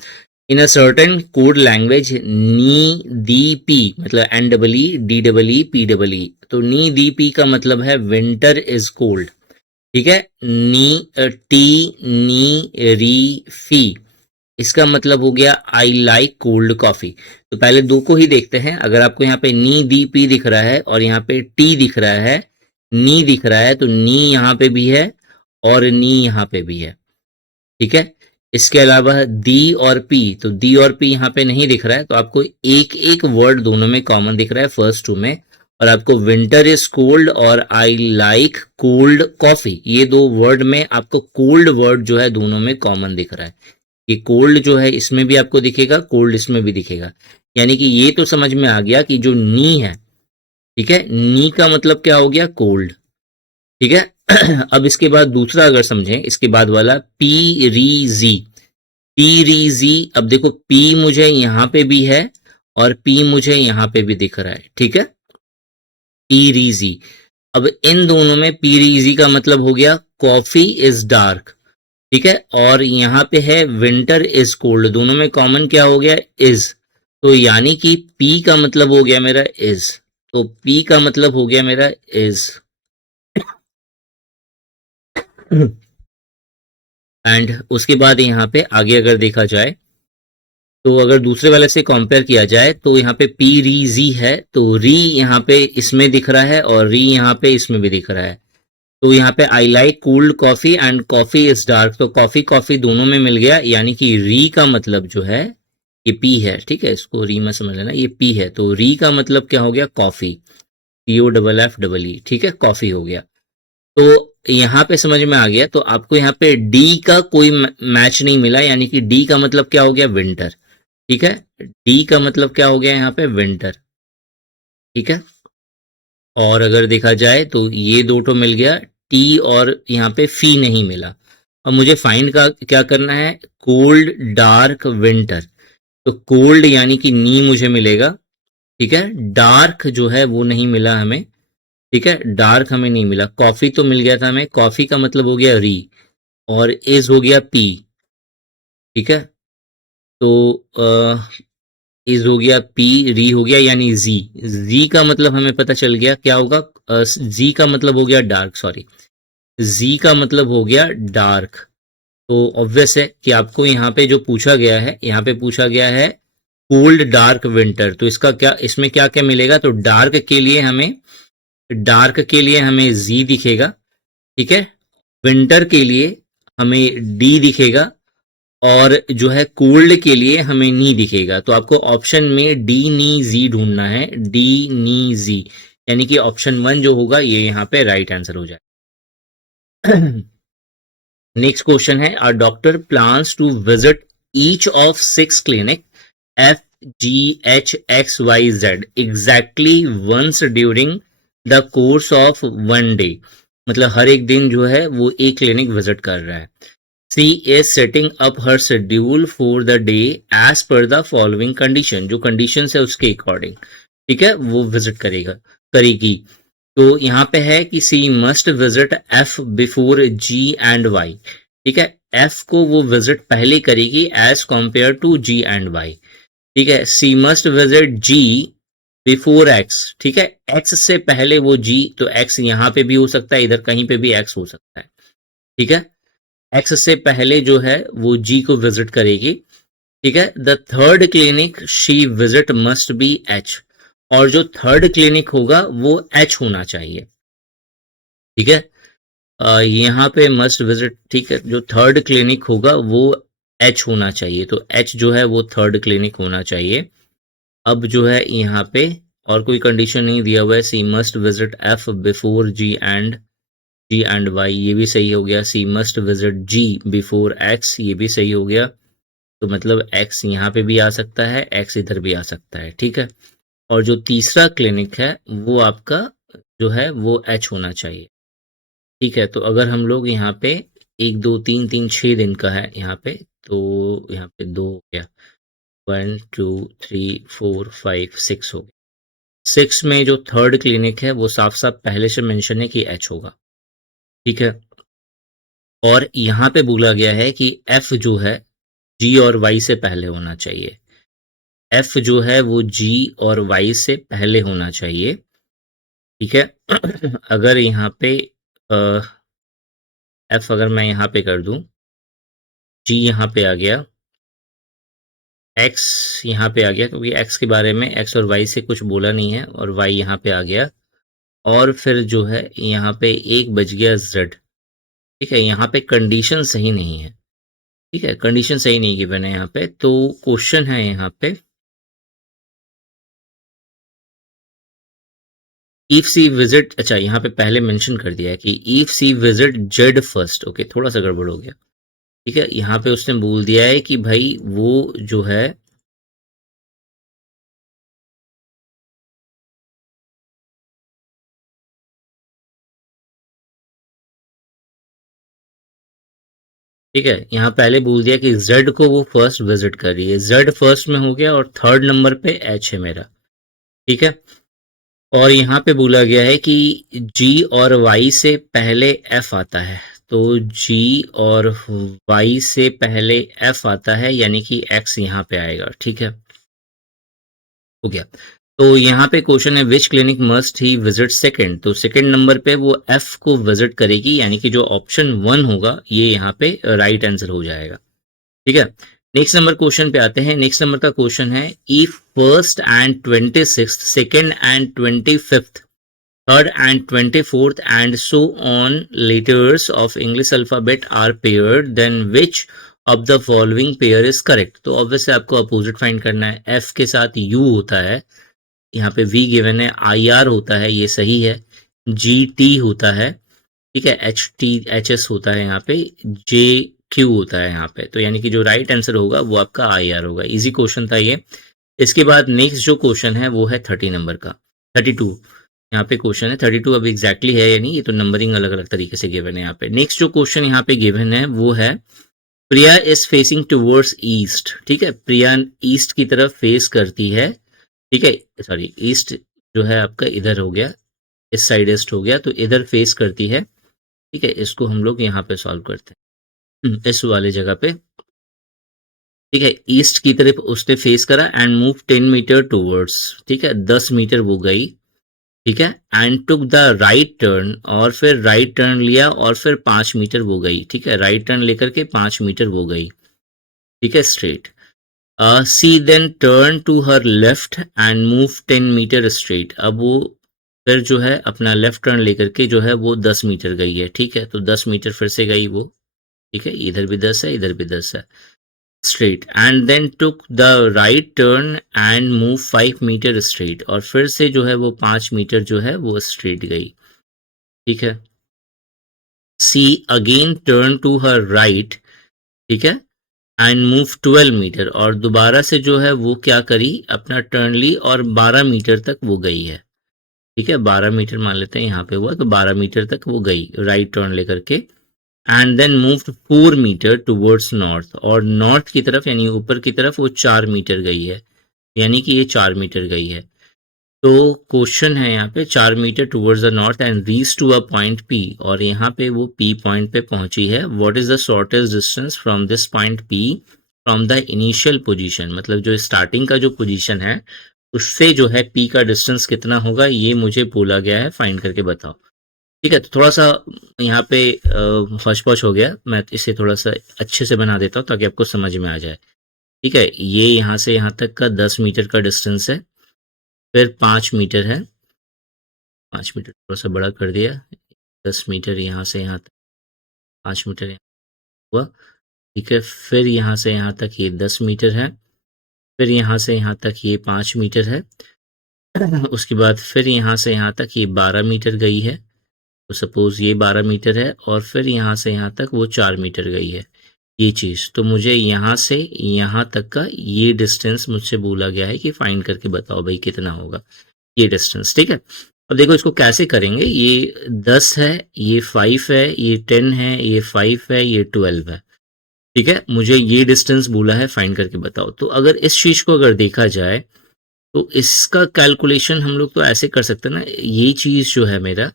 In a certain code language नी दी पी, मतलब NEEDEE PEE, तो नी दी पी का मतलब है विंटर इज कोल्ड, ठीक है। टी नी री फी, इसका मतलब हो गया आई लाइक कोल्ड कॉफी। तो पहले दो को ही देखते हैं। अगर आपको यहाँ पे नी दी पी दिख रहा है और यहाँ पे टी दिख रहा है, नी दिख रहा है, तो नी यहाँ पे भी है और नी यहाँ पे भी है, ठीक है। इसके अलावा दी और पी, तो दी और पी यहाँ पे नहीं दिख रहा है, तो आपको एक एक वर्ड दोनों में कॉमन दिख रहा है फर्स्ट टू में, और आपको विंटर इज कोल्ड और आई लाइक कोल्ड कॉफी, ये दो वर्ड में आपको कोल्ड वर्ड जो है दोनों में कॉमन दिख रहा है। ये कोल्ड जो है इसमें भी आपको दिखेगा, कोल्ड इसमें भी दिखेगा। यानी कि ये तो समझ में आ गया कि जो नी है, ठीक है, नी का मतलब क्या हो गया, कोल्ड, ठीक है। अब इसके बाद दूसरा अगर समझें, इसके बाद वाला पी री जी, पी री जी, अब देखो पी मुझे यहां पे भी है और पी मुझे यहां पे भी दिख रहा है, ठीक है, पी री जी। अब इन दोनों में पी री जी का मतलब हो गया कॉफी इज डार्क, ठीक है, और यहाँ पे है विंटर इज कोल्ड, दोनों में कॉमन क्या हो गया, इज। तो यानी कि पी का मतलब हो गया मेरा इज, तो पी का मतलब हो गया मेरा इज। एंड उसके बाद यहाँ पे आगे अगर देखा जाए, तो अगर दूसरे वाले से कंपेयर किया जाए तो यहाँ पे पी री जी है, तो री यहाँ पे इसमें दिख रहा है और री यहाँ पे इसमें भी दिख रहा है। तो यहाँ पे I like cold coffee and coffee is dark, तो कॉफी कॉफी दोनों में मिल गया, यानी कि री का मतलब जो है ये पी है, ठीक है, इसको री में समझ लेना, ये पी है। तो री का मतलब क्या हो गया, कॉफी, COFFEE, ठीक है, कॉफी हो गया। तो यहाँ पे समझ में आ गया। तो आपको यहाँ पे डी का कोई मैच नहीं मिला, यानी कि डी का मतलब क्या हो गया, विंटर, ठीक है, डी का मतलब क्या हो गया यहाँ पे, विंटर, ठीक है। और अगर देखा जाए तो ये दो तो मिल गया, टी और यहाँ पे फी नहीं मिला। अब मुझे फाइंड का क्या करना है, कोल्ड डार्क विंटर, तो कोल्ड यानी कि नी मुझे मिलेगा, ठीक है, डार्क जो है वो नहीं मिला हमें, ठीक है, डार्क हमें नहीं मिला। कॉफी तो मिल गया था हमें, कॉफी का मतलब हो गया री, और इज हो गया पी, ठीक है। तो इज हो गया पी, री हो गया, यानी जी, जी का मतलब हमें पता चल गया क्या होगा, जी का मतलब हो गया डार्क, सॉरी, जी का मतलब हो गया डार्क। तो ऑब्वियस है कि आपको यहाँ पे जो पूछा गया है, यहाँ पे पूछा गया है कोल्ड डार्क विंटर, तो इसका क्या, इसमें क्या क्या मिलेगा, तो डार्क के लिए हमें जी दिखेगा, ठीक है, विंटर के लिए हमें डी दिखेगा, और जो है कोल्ड के लिए हमें नी दिखेगा, तो आपको ऑप्शन में डी नी जी ढूंढना है, डी नी जी, यानी कि ऑप्शन 1 जो होगा ये यहाँ पे राइट आंसर हो जाए। नेक्स्ट क्वेश्चन है, a doctor plans to visit each of 6 clinic F G H X Y Z exactly once during the course of 1 day, मतलब हर एक दिन जो है वो एक क्लिनिक विजिट कर रहा है। C is setting up her schedule for the day as per the following condition, जो कंडीशन है उसके अकॉर्डिंग, ठीक है, वो विजिट करेगी। तो यहाँ पे है कि C must visit F before G and Y, ठीक है, एफ को वो विजिट पहले करेगी as compare to G and Y, ठीक है। C must visit G before X, ठीक है, एक्स से पहले वो जी, तो एक्स यहाँ पे भी हो सकता है, इधर कहीं पे भी एक्स हो सकता है, ठीक है। एक्स से पहले जो है वो जी को विजिट करेगी, ठीक है। The third clinic she visit must be H, और जो थर्ड क्लिनिक होगा वो एच होना चाहिए, ठीक है। यहाँ पे मस्ट विजिट, ठीक है, जो थर्ड क्लिनिक होगा वो एच होना चाहिए, तो एच जो है वो थर्ड क्लिनिक होना चाहिए। अब जो है यहाँ पे और कोई कंडीशन नहीं दिया हुआ है, C must visit F before G and Y, ये भी सही हो गया। C must visit G before X, ये भी सही हो गया। तो मतलब एक्स यहाँ पे भी आ सकता है, एक्स इधर भी आ सकता है, ठीक है। और जो तीसरा क्लिनिक है वो आपका जो है वो एच होना चाहिए, ठीक है। तो अगर हम लोग यहाँ पे 1 2 3 3 6 दिन का है यहाँ पे, तो यहाँ पे 2 हो गया, 1 2 3 4 5 6 हो गया। 6 में जो थर्ड क्लिनिक है वो साफ साफ पहले से मेंशन है कि एच होगा, ठीक है। और यहाँ पे बोला गया है कि एफ जो है जी और वाई से पहले होना चाहिए, एफ जो है वो जी और वाई से पहले होना चाहिए, ठीक है। अगर यहाँ पे एफ अगर मैं यहाँ पे कर दूं, जी यहाँ पे आ गया, एक्स यहाँ पे आ गया, क्योंकि एक्स के बारे में एक्स और वाई से कुछ बोला नहीं है, और वाई यहाँ पे आ गया, और फिर जो है यहाँ पे एक बज गया जेड, ठीक है। यहाँ पे कंडीशन सही नहीं है, ठीक है, कंडीशन सही नहीं गिवन है यहाँ पे। तो क्वेश्चन है यहाँ पे, इफ सी विजिट, अच्छा यहाँ पे पहले मेंशन कर दिया है कि if C visit Z first, okay, थोड़ा सा गड़बड़ हो गया, ठीक है। यहाँ पे उसने बोल दिया है कि भाई वो जो है, ठीक है, यहाँ पहले बोल दिया कि जेड को वो फर्स्ट विजिट कर रही है, जेड फर्स्ट में हो गया, और थर्ड नंबर पे एच है मेरा, ठीक है। और यहाँ पे बोला गया है कि जी और वाई से पहले एफ आता है, तो जी और वाई से पहले एफ आता है, यानी कि एक्स यहाँ पे आएगा, ठीक है, हो गया। तो यहाँ पे क्वेश्चन है विच क्लिनिक मस्ट ही विजिट सेकंड, तो सेकंड नंबर पे वो एफ को विजिट करेगी, यानी कि जो ऑप्शन 1 होगा ये यहाँ पे राइट आंसर हो जाएगा, ठीक है। नेक्स्ट नंबर क्वेश्चन पे आते हैं। नेक्स्ट नंबर का क्वेश्चन है, if first and 26th, second and 25th, third and 24th and so on letters of English alphabet are paired, then which of the following pair is correct। तो obviously आपको opposite find करना है। F के साथ U होता है, यहाँ पे V गिवन है, IR होता है, ये सही है, GT होता है, ठीक है, HS होता है, यहाँ पे JQ होता है यहाँ पे, तो यानी कि जो राइट आंसर होगा वो आपका IR होगा। इजी क्वेश्चन था ये। इसके बाद नेक्स्ट जो क्वेश्चन है वो है 30 नंबर का, 32, यहाँ पे क्वेश्चन है 32, अभी एग्जैक्टली है या नहीं ये तो नंबरिंग अलग अलग तरीके से गिवन है यहाँ पे। नेक्स्ट जो क्वेश्चन यहाँ पे गिवन है वो है, प्रिया इज फेसिंग टुवर्ड्स ईस्ट, ठीक है, प्रिया ईस्ट की तरफ फेस करती है, ठीक है, सॉरी ईस्ट जो है आपका इधर हो गया, इस साइड ईस्ट हो गया, तो इधर फेस करती है, ठीक है। इसको हम लोग यहाँ पे सॉल्व करते हैं, इस वाले जगह पे, ठीक है, ईस्ट की तरफ उसने फेस करा एंड मूव 10 मीटर टूवर्ड्स, ठीक है, 10 मीटर वो गई, ठीक है, and took the right turn, और फिर राइट टर्न लिया, और फिर 5 मीटर वो गई, ठीक है, राइट टर्न लेकर के 5 मीटर वो गई, ठीक है, straight. C then turn to her left and move 10 metre straight, अब वो फिर जो है अपना लेफ्ट टर्न लेकर के जो है वो 10 मीटर गई है, ठीक है, तो 10 मीटर फिर से गई वो, ठीक है, इधर भी 10 है, इधर भी 10 है। Straight and then took the right turn and move 5 metre straight, और फिर से जो है वो 5 मीटर जो है वो स्ट्रेट गई, ठीक है। C again turn to her right, ठीक है, एंड मूव 12 मीटर, और दोबारा से जो है वो क्या करी, अपना टर्न ली और 12 मीटर तक वो गई है, ठीक है। 12 मीटर मान लेते हैं यहाँ पे हुआ, तो 12 मीटर तक वो गई राइट टर्न लेकर के, and then moved 4 metre towards north, और नॉर्थ की तरफ यानी ऊपर की तरफ वो 4 मीटर गई है, यानी कि ये 4 मीटर गई है। तो क्वेश्चन है यहाँ पे 4 metre towards the north and reach to a point P, और यहाँ पे वो पी पॉइंट पे पहुंची है। What is the shortest distance from this point P from the initial position, मतलब जो स्टार्टिंग का जो पोजीशन है उससे जो है पी का डिस्टेंस कितना होगा, ये मुझे बोला गया है, फाइंड करके बताओ, ठीक है। तो थोड़ा सा यहाँ पे हौच पौच हो गया, मैं इसे थोड़ा सा अच्छे से बना देता हूँ ताकि आपको समझ में आ जाए, ठीक है। ये यहाँ से यहाँ तक का 10 मीटर का डिस्टेंस है, फिर 5 मीटर है, 5 मीटर थोड़ा सा बड़ा कर दिया, 10 मीटर यहाँ से यहाँ तक, 5 मीटर यहाँ हुआ, ठीक है। फिर यहाँ से यहाँ तक ये 10 मीटर है, फिर यहाँ से यहाँ तक ये 5 मीटर है, उसके बाद फिर यहाँ से यहाँ तक ये 12 मीटर गई है, तो सपोज ये 12 मीटर है, और फिर यहाँ से यहाँ तक वो 4 मीटर गई है, ये चीज। तो मुझे यहाँ से यहाँ तक का ये डिस्टेंस मुझसे बोला गया है कि फाइंड करके बताओ भाई कितना होगा ये डिस्टेंस, ठीक है। अब देखो इसको कैसे करेंगे, ये 10 है, ये 5 है, ये 10 है, ये 5 है, ये 12 है, ठीक है। मुझे ये डिस्टेंस बोला है, फाइंड करके बताओ। तो अगर इस चीज को अगर देखा जाए तो इसका कैलकुलेशन हम लोग तो ऐसे कर सकते हैं ना, ये चीज जो है मेरा,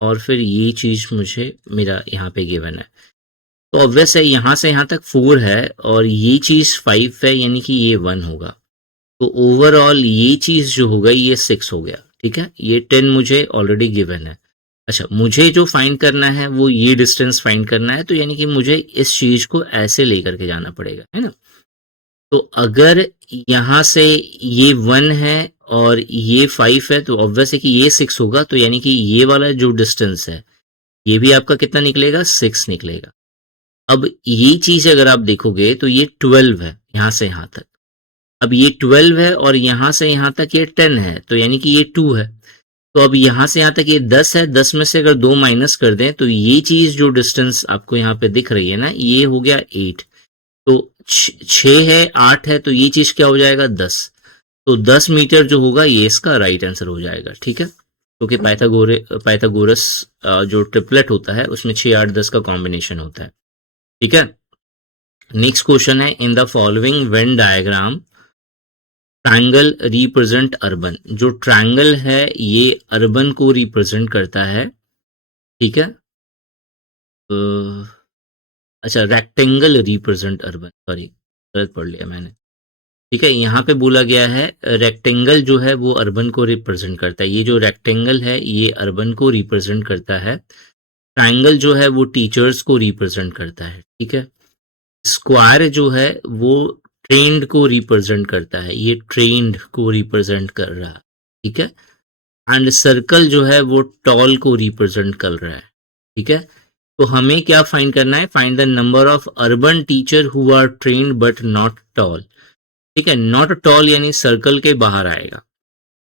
और फिर ये चीज मुझे मेरा यहाँ पे गिवन है, तो ऑब्वियस है यहाँ से यहाँ तक 4 है और ये चीज 5 है, यानी कि ये 1 होगा। तो ओवरऑल ये चीज जो होगा ये 6 हो गया, ठीक है। ये 10 मुझे ऑलरेडी गिवन है। अच्छा, मुझे जो फाइंड करना है वो ये डिस्टेंस फाइंड करना है, तो यानी कि मुझे इस चीज को ऐसे लेकर के जाना पड़ेगा, है ना। तो अगर यहाँ से ये 1 है और ये 5 है, तो ऑब्वियस है कि ये 6 होगा, तो यानी कि ये वाला जो डिस्टेंस है ये भी आपका कितना निकलेगा, 6 निकलेगा। अब ये चीज अगर आप देखोगे तो ये 12 है यहाँ से यहाँ तक, अब ये 12 है और यहाँ से यहाँ तक ये 10 है, तो यानी कि ये 2 है। तो अब यहाँ से यहाँ तक ये 10 है, 10 में से अगर 2 माइनस कर दें तो ये चीज जो डिस्टेंस आपको यहाँ पे दिख रही है ना, ये हो गया 8। तो 6 है, 8 है, तो ये चीज क्या हो जाएगा, 10। तो 10 मीटर जो होगा ये इसका राइट आंसर हो जाएगा, ठीक है। क्योंकि पाइथागोरस जो ट्रिपलेट होता है उसमें 6, 8, 10 का कॉम्बिनेशन होता है, ठीक है। नेक्स्ट क्वेश्चन है, in the following Venn diagram triangle represent urban, जो ट्रायंगल है ये अर्बन को रिप्रेजेंट करता है, ठीक है। अच्छा, रेक्टेंगल रिप्रेजेंट अर्बन, सॉरी गलत पढ़ लिया मैंने, ठीक है। यहाँ पे बोला गया है रेक्टेंगल जो है वो अर्बन को रिप्रेजेंट करता है, ये जो रेक्टेंगल है ये अर्बन को रिप्रेजेंट करता है, ट्रायंगल जो है वो टीचर्स को रिप्रेजेंट करता है, ठीक है। स्क्वायर जो है वो ट्रेंड को रिप्रेजेंट करता है, ये ट्रेंड को रिप्रेजेंट कर रहा है, ठीक है। एंड सर्कल जो है वो टॉल को रिप्रेजेंट कर रहा है, ठीक है। तो हमें क्या फाइंड करना है, find the number of urban teacher who are trained but not tall, ठीक है। नॉट टॉल यानी सर्कल के बाहर आएगा,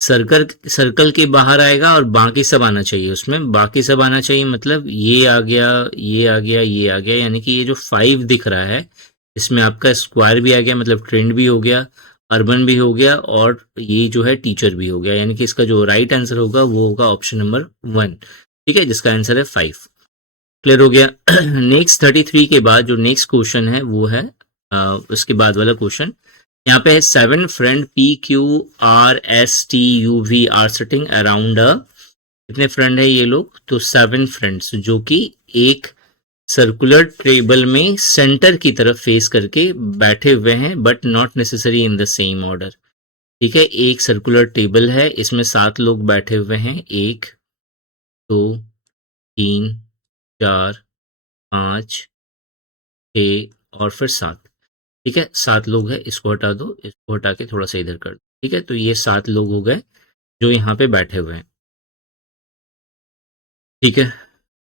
सर्कल के बाहर आएगा और बाकी सब आना चाहिए उसमें, बाकी सब आना चाहिए मतलब ये आ गया, ये आ गया, ये आ गया, यानी कि ये जो 5 दिख रहा है इसमें आपका स्क्वायर भी आ गया, मतलब ट्रेंड भी हो गया, अर्बन भी हो गया, और ये जो है टीचर भी हो गया, यानी कि इसका जो राइट आंसर होगा वो होगा ऑप्शन नंबर 1, ठीक है, जिसका आंसर है 5। क्लियर हो गया। नेक्स्ट 33 के बाद जो नेक्स्ट क्वेश्चन है वो है उसके बाद वाला क्वेश्चन, यहाँ पे है 7 friend P Q R S T U V are sitting around a, कितने फ्रेंड है ये लोग, तो 7 फ्रेंड्स जो कि एक सर्कुलर टेबल में सेंटर की तरफ फेस करके बैठे हुए हैं, but not necessary in the same order, ठीक है। एक सर्कुलर टेबल है, इसमें 7 लोग बैठे हुए हैं, 1, 2, 3, 4, 5, 6 और फिर 7, ठीक है। 7 लोग हैं, इसको हटा दो, इसको हटा के थोड़ा सा इधर कर दो, ठीक है। तो ये 7 लोग हो गए जो यहाँ पे बैठे हुए हैं, ठीक है।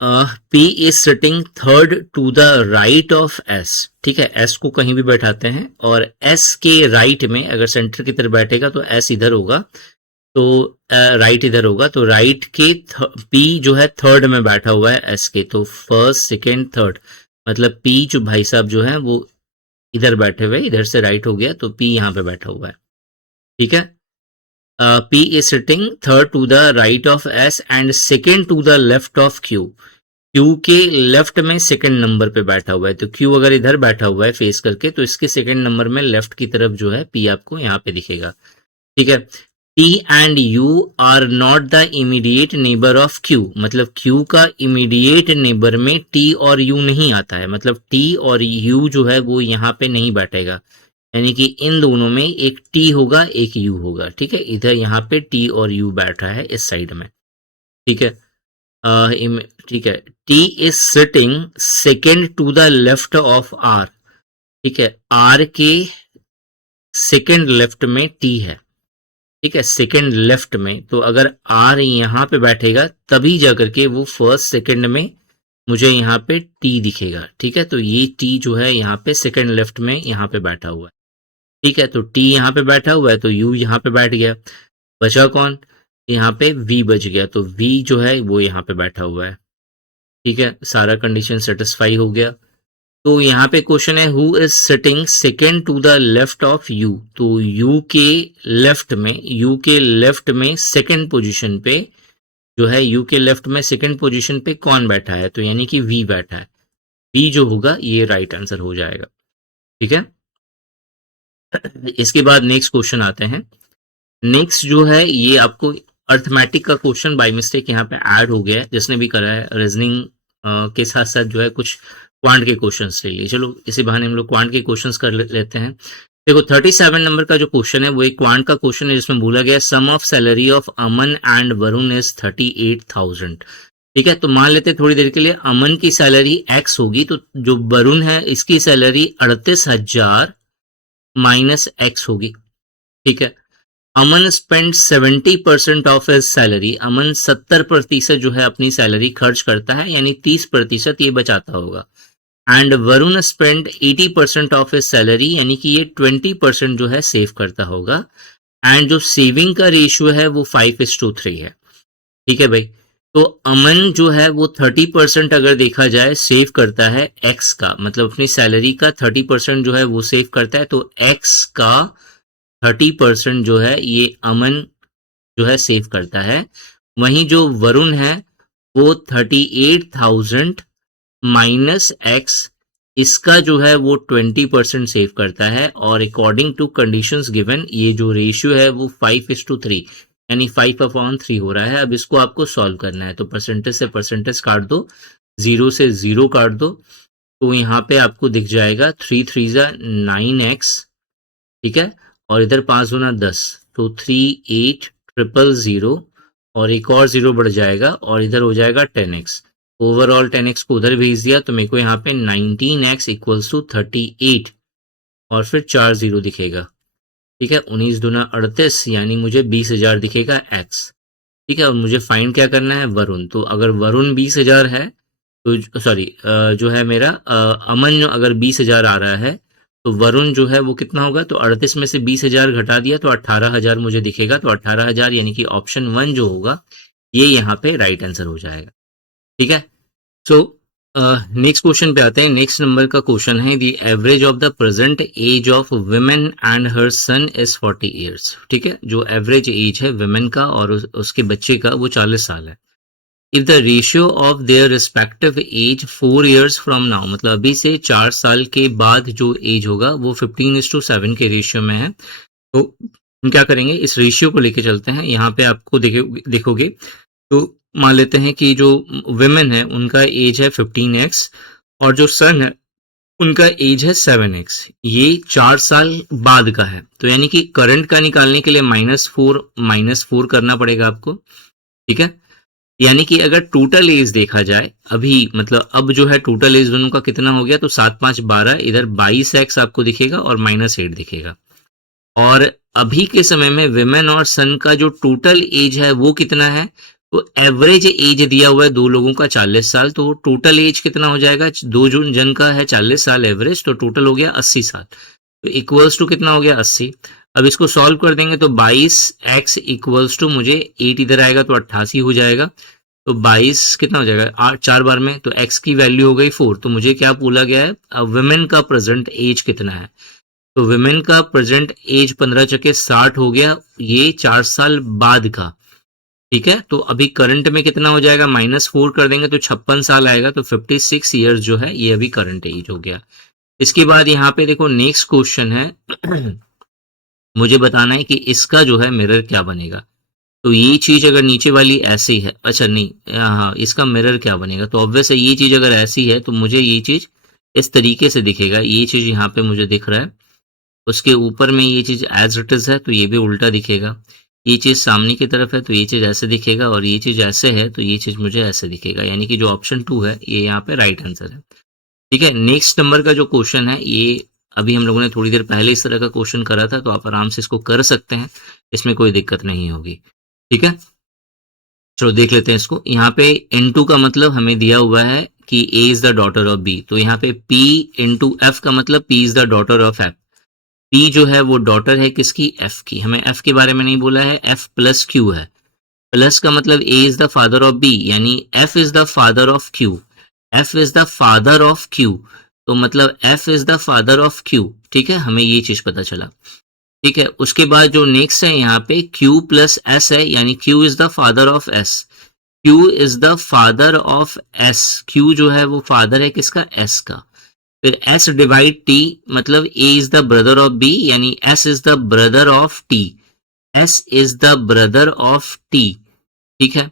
P is sitting third to the right of S। ठीक है, S को कहीं भी बैठाते हैं और S के राइट में अगर सेंटर की तरफ बैठेगा तो S इधर होगा, तो राइट इधर होगा, तो राइट के P जो है थर्ड में बैठा हुआ है S के, तो फर्स्ट सेकेंड थर्ड, मतलब P जो भाई साहब जो है वो इधर बैठे हुए, इधर से राइट हो गया तो P यहाँ पे बैठा हुआ है। ठीक है, P is sitting third to the right of S and second to the left of Q। Q के लेफ्ट में सेकंड नंबर पे बैठा हुआ है, तो Q अगर इधर बैठा हुआ है फेस करके तो इसके सेकंड नंबर में लेफ्ट की तरफ जो है P आपको यहाँ पे दिखेगा। ठीक है, T and U are not the immediate neighbour of Q, मतलब Q का इमीडिएट नेबर में T और U नहीं आता है, मतलब T और U जो है वो यहाँ पे नहीं बैठेगा, यानी कि इन दोनों में एक T होगा एक U होगा। ठीक है, इधर यहाँ पे T और U बैठा है इस साइड में। ठीक है, ठीक है, T is sitting second to the left of R। ठीक है, R के सेकेंड लेफ्ट में T है। ठीक है, सेकेंड लेफ्ट में, तो अगर R यहाँ पे बैठेगा तभी जाकर के वो फर्स्ट सेकेंड में मुझे यहाँ पे T दिखेगा। ठीक है, तो ये T जो है यहाँ पे सेकेंड लेफ्ट में यहाँ पे बैठा हुआ है। ठीक है, तो T यहाँ पे बैठा हुआ है तो U यहाँ पे बैठ गया, बचा कौन, यहाँ पे V बच गया, तो V जो है वो यहाँ पे बैठा हुआ है। ठीक है, सारा कंडीशन सेटिस्फाई हो गया। तो यहाँ पे क्वेश्चन है who is sitting second to the left of U, तो U के लेफ्ट में सेकेंड पोजीशन पे जो है, U के लेफ्ट में सेकेंड पोजीशन पे कौन बैठा है, तो यानी कि V बैठा है। V जो होगा ये राइट आंसर हो जाएगा। ठीक है, इसके बाद नेक्स्ट क्वेश्चन आते हैं। नेक्स्ट जो है ये आपको अर्थमेटिक का क्वेश्चन बाय मिस्टेक यहाँ पे ऐड हो गया है, जिसने भी करा है रीजनिंग के साथ साथ जो है कुछ क्वांट के क्वेश्चंस ले लिए। चलो इसी बहाने हम लोग क्वांट के क्वेश्चंस कर लेते हैं। देखो 37 नंबर का जो क्वेश्चन है वो एक क्वांट का क्वेश्चन है, जिसमें बोला गया sum of salary of Aman and Varun is 38,000। ठीक है, तो मान लेते हैं थोड़ी देर के लिए अमन की सैलरी x होगी, तो जो वरुण है इसकी सैलरी 38,000 माइनस x होगी। ठीक है, अमन स्पेंड 70% ऑफ हिज सैलरी, अमन 70% जो है अपनी सैलरी खर्च करता है, यानी 30% ये बचाता होगा। And Varun spend 80% of his salary, यानी कि ये 20% जो है सेव करता होगा। एंड जो सेविंग का रेशियो है वो 5:3 है। ठीक है भाई, तो अमन जो है वो 30% अगर देखा जाए सेव करता है एक्स का, मतलब अपनी सैलरी का 30% जो है वो सेव करता है, तो एक्स का 30% जो है ये अमन जो है सेव करता है। वहीं जो वरुण है वो 38,000 माइनस एक्स, इसका जो है वो 20% सेव करता है। और अकॉर्डिंग टू कंडीशंस गिवन ये जो रेशियो है वो 5:3, यानी 5/3 हो रहा है। अब इसको आपको सॉल्व करना है, तो परसेंटेज से परसेंटेज काट दो, 0 से 0 काट दो, तो यहाँ पे आपको दिख जाएगा 3×3=9x। ठीक है, और इधर 5×10, तो 38,000 और एक और 0 बढ़ जाएगा और इधर हो जाएगा 10x। ओवरऑल 10x को उधर भेज दिया तो मेरे को यहाँ पे 19x इक्वल्स टू 38 और फिर 4 0 दिखेगा। ठीक है, 19×2=38, यानी मुझे 20,000 दिखेगा x। ठीक है, और मुझे फाइंड क्या करना है, वरुण। तो अगर वरुण 20,000 है तो सॉरी जो है मेरा अमन अगर 20,000 आ रहा है तो वरुण जो है वो कितना होगा, तो 38 में से 20,000 घटा दिया तो 18,000 मुझे दिखेगा। तो 18,000 यानी कि ऑप्शन 1 जो होगा ये यहाँ पे राइट आंसर हो जाएगा। ठीक है, सो नेक्स्ट क्वेश्चन पे आते हैं। नेक्स्ट नंबर का क्वेश्चन है the average of the present age of women and her son is 40 years. ठीक है, जो एवरेज एज है वुमेन का और उसके बच्चे का वो 40 साल है। If the ratio of their respective age 4 years from now, मतलब अभी से 4 साल के बाद जो एज होगा वो 15:7 के रेशियो में है। तो हम क्या करेंगे, इस रेशियो को लेके चलते हैं। यहाँ पे आपको देखोगे तो मान लेते हैं कि जो विमेन है उनका एज है 15x और जो सन है उनका एज है 7x। ये 4 साल बाद का है, तो यानी कि करंट का निकालने के लिए -4 करना पड़ेगा आपको। ठीक है, यानी कि अगर टोटल एज देखा जाए अभी, मतलब अब जो है टोटल एज दोनों का कितना हो गया, तो 7 5 12, इधर 22x आपको दिखेगा और -8 दिखेगा। और अभी के समय में विमेन और सन का जो टोटल एज है वो कितना है, तो एवरेज एज दिया हुआ है दो लोगों का 40 साल, तो टोटल एज कितना हो जाएगा, दो जन का है 40 साल एवरेज, तो टोटल हो गया 80 साल, तो इक्वल्स टू कितना हो गया 80। अब इसको सॉल्व कर देंगे तो 22x इक्वल्स टू मुझे 8 इधर आएगा तो 88 हो जाएगा, तो 22 कितना हो जाएगा 8 4 बार में, तो x की वैल्यू हो गई 4। तो मुझे क्या बोला गया है, वुमेन का प्रेजेंट एज कितना है, तो वुमेन का प्रेजेंट एज 15 चके 60 हो गया, ये 4 साल बाद का, ठीक है। तो अभी करंट में कितना हो जाएगा, -4 कर देंगे तो 56 साल आएगा, तो 56 ईयर्स जो है ये अभी करंट एज हो गया। इसके बाद यहाँ पे देखो नेक्स्ट क्वेश्चन है मुझे बताना है कि इसका जो है मिरर क्या बनेगा। तो ये चीज अगर नीचे वाली ऐसी है, अच्छा नहीं, हाँ इसका मिरर क्या बनेगा, तो ऑब्वियस है ये चीज अगर ऐसी है तो मुझे ये चीज इस तरीके से दिखेगा, ये चीज यहाँ पे मुझे दिख रहा है, उसके ऊपर में ये चीज एज इट इज है तो ये भी उल्टा दिखेगा, ये चीज सामने की तरफ है तो ये चीज ऐसे दिखेगा, और ये चीज ऐसे है तो ये चीज मुझे ऐसे दिखेगा, यानी कि जो ऑप्शन 2 है ये यहाँ पे राइट आंसर है। ठीक है, नेक्स्ट नंबर का जो क्वेश्चन है ये अभी हम लोगों ने थोड़ी देर पहले इस तरह का क्वेश्चन करा था, तो आप आराम से इसको कर सकते हैं, इसमें कोई दिक्कत नहीं होगी। ठीक है, चलो देख लेते हैं इसको। यहाँ पे N2 का मतलब हमें दिया हुआ है कि A is the daughter of B, तो यहाँ पे P इंटू F का मतलब P is the daughter of F। P जो है वो डॉटर है किसकी, F की। हमें F के बारे में नहीं बोला है, F प्लस Q है। प्लस का मतलब A is the father of B, यानी F is the father of Q। F is the father of Q, तो मतलब F is the father of Q। ठीक है, हमें ये चीज पता चला। ठीक है, उसके बाद जो नेक्स्ट है यहाँ पे Q प्लस S है, यानी Q is the father of S। Q is the father of S, Q जो है वो फादर है किसका, S का। फिर S डिवाइड T, मतलब A is the brother of B, यानी S is the brother of T। S is the brother of T। ठीक है,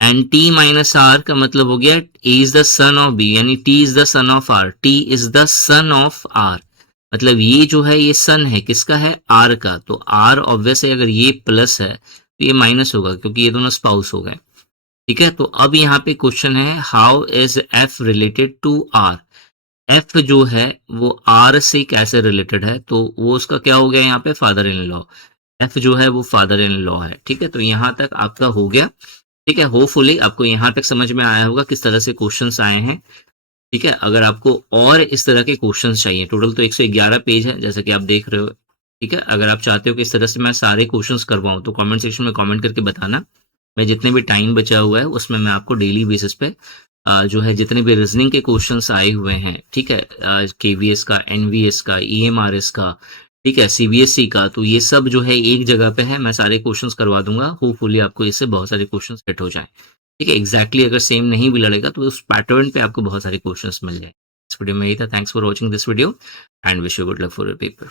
एंड T माइनस R का मतलब हो गया A is the son of B, यानी T is the son of R। T is the son of R, मतलब ये जो है ये सन है किसका है, R का। तो R ऑब्वियस है, अगर ये प्लस है तो ये माइनस होगा क्योंकि ये दोनों स्पाउस हो गए। ठीक है, तो अब यहाँ पे क्वेश्चन है how is F related to R। F जो है वो R से कैसे रिलेटेड है, तो वो उसका क्या हो गया यहाँ पे, फादर इन लॉ। F जो है वो फादर इन लॉ है। ठीक है, तो यहाँ तक आपका हो गया। ठीक है, होपफुली आपको यहाँ तक समझ में आया होगा किस तरह से क्वेश्चंस आए हैं। ठीक है, अगर आपको और इस तरह के क्वेश्चंस चाहिए, टोटल तो 111 पेज है जैसा कि आप देख रहे हो। ठीक है, अगर आप चाहते हो कि इस तरह से मैं सारे क्वेश्चंस करवाऊं तो कमेंट सेक्शन में कमेंट करके बताना। मैं जितने भी टाइम बचा हुआ है उसमें मैं आपको डेली बेसिस पे जो है जितने भी रीजनिंग के क्वेश्चंस आए हुए हैं, ठीक है, केवीएस का, एनवीएस का, ईएमआरएस का, ठीक है, सीबीएसई का, तो ये सब जो है एक जगह पे है, मैं सारे क्वेश्चंस करवा दूंगा। होपफुली आपको इससे बहुत सारे क्वेश्चंस सेट हो जाए। ठीक है, एग्जैक्टली अगर सेम नहीं भी लड़ेगा तो उस पैटर्न पे आपको बहुत सारे क्वेश्चंस मिल जाए। इस वीडियो में यही था। Thanks for watching this video and wish you good luck for your paper.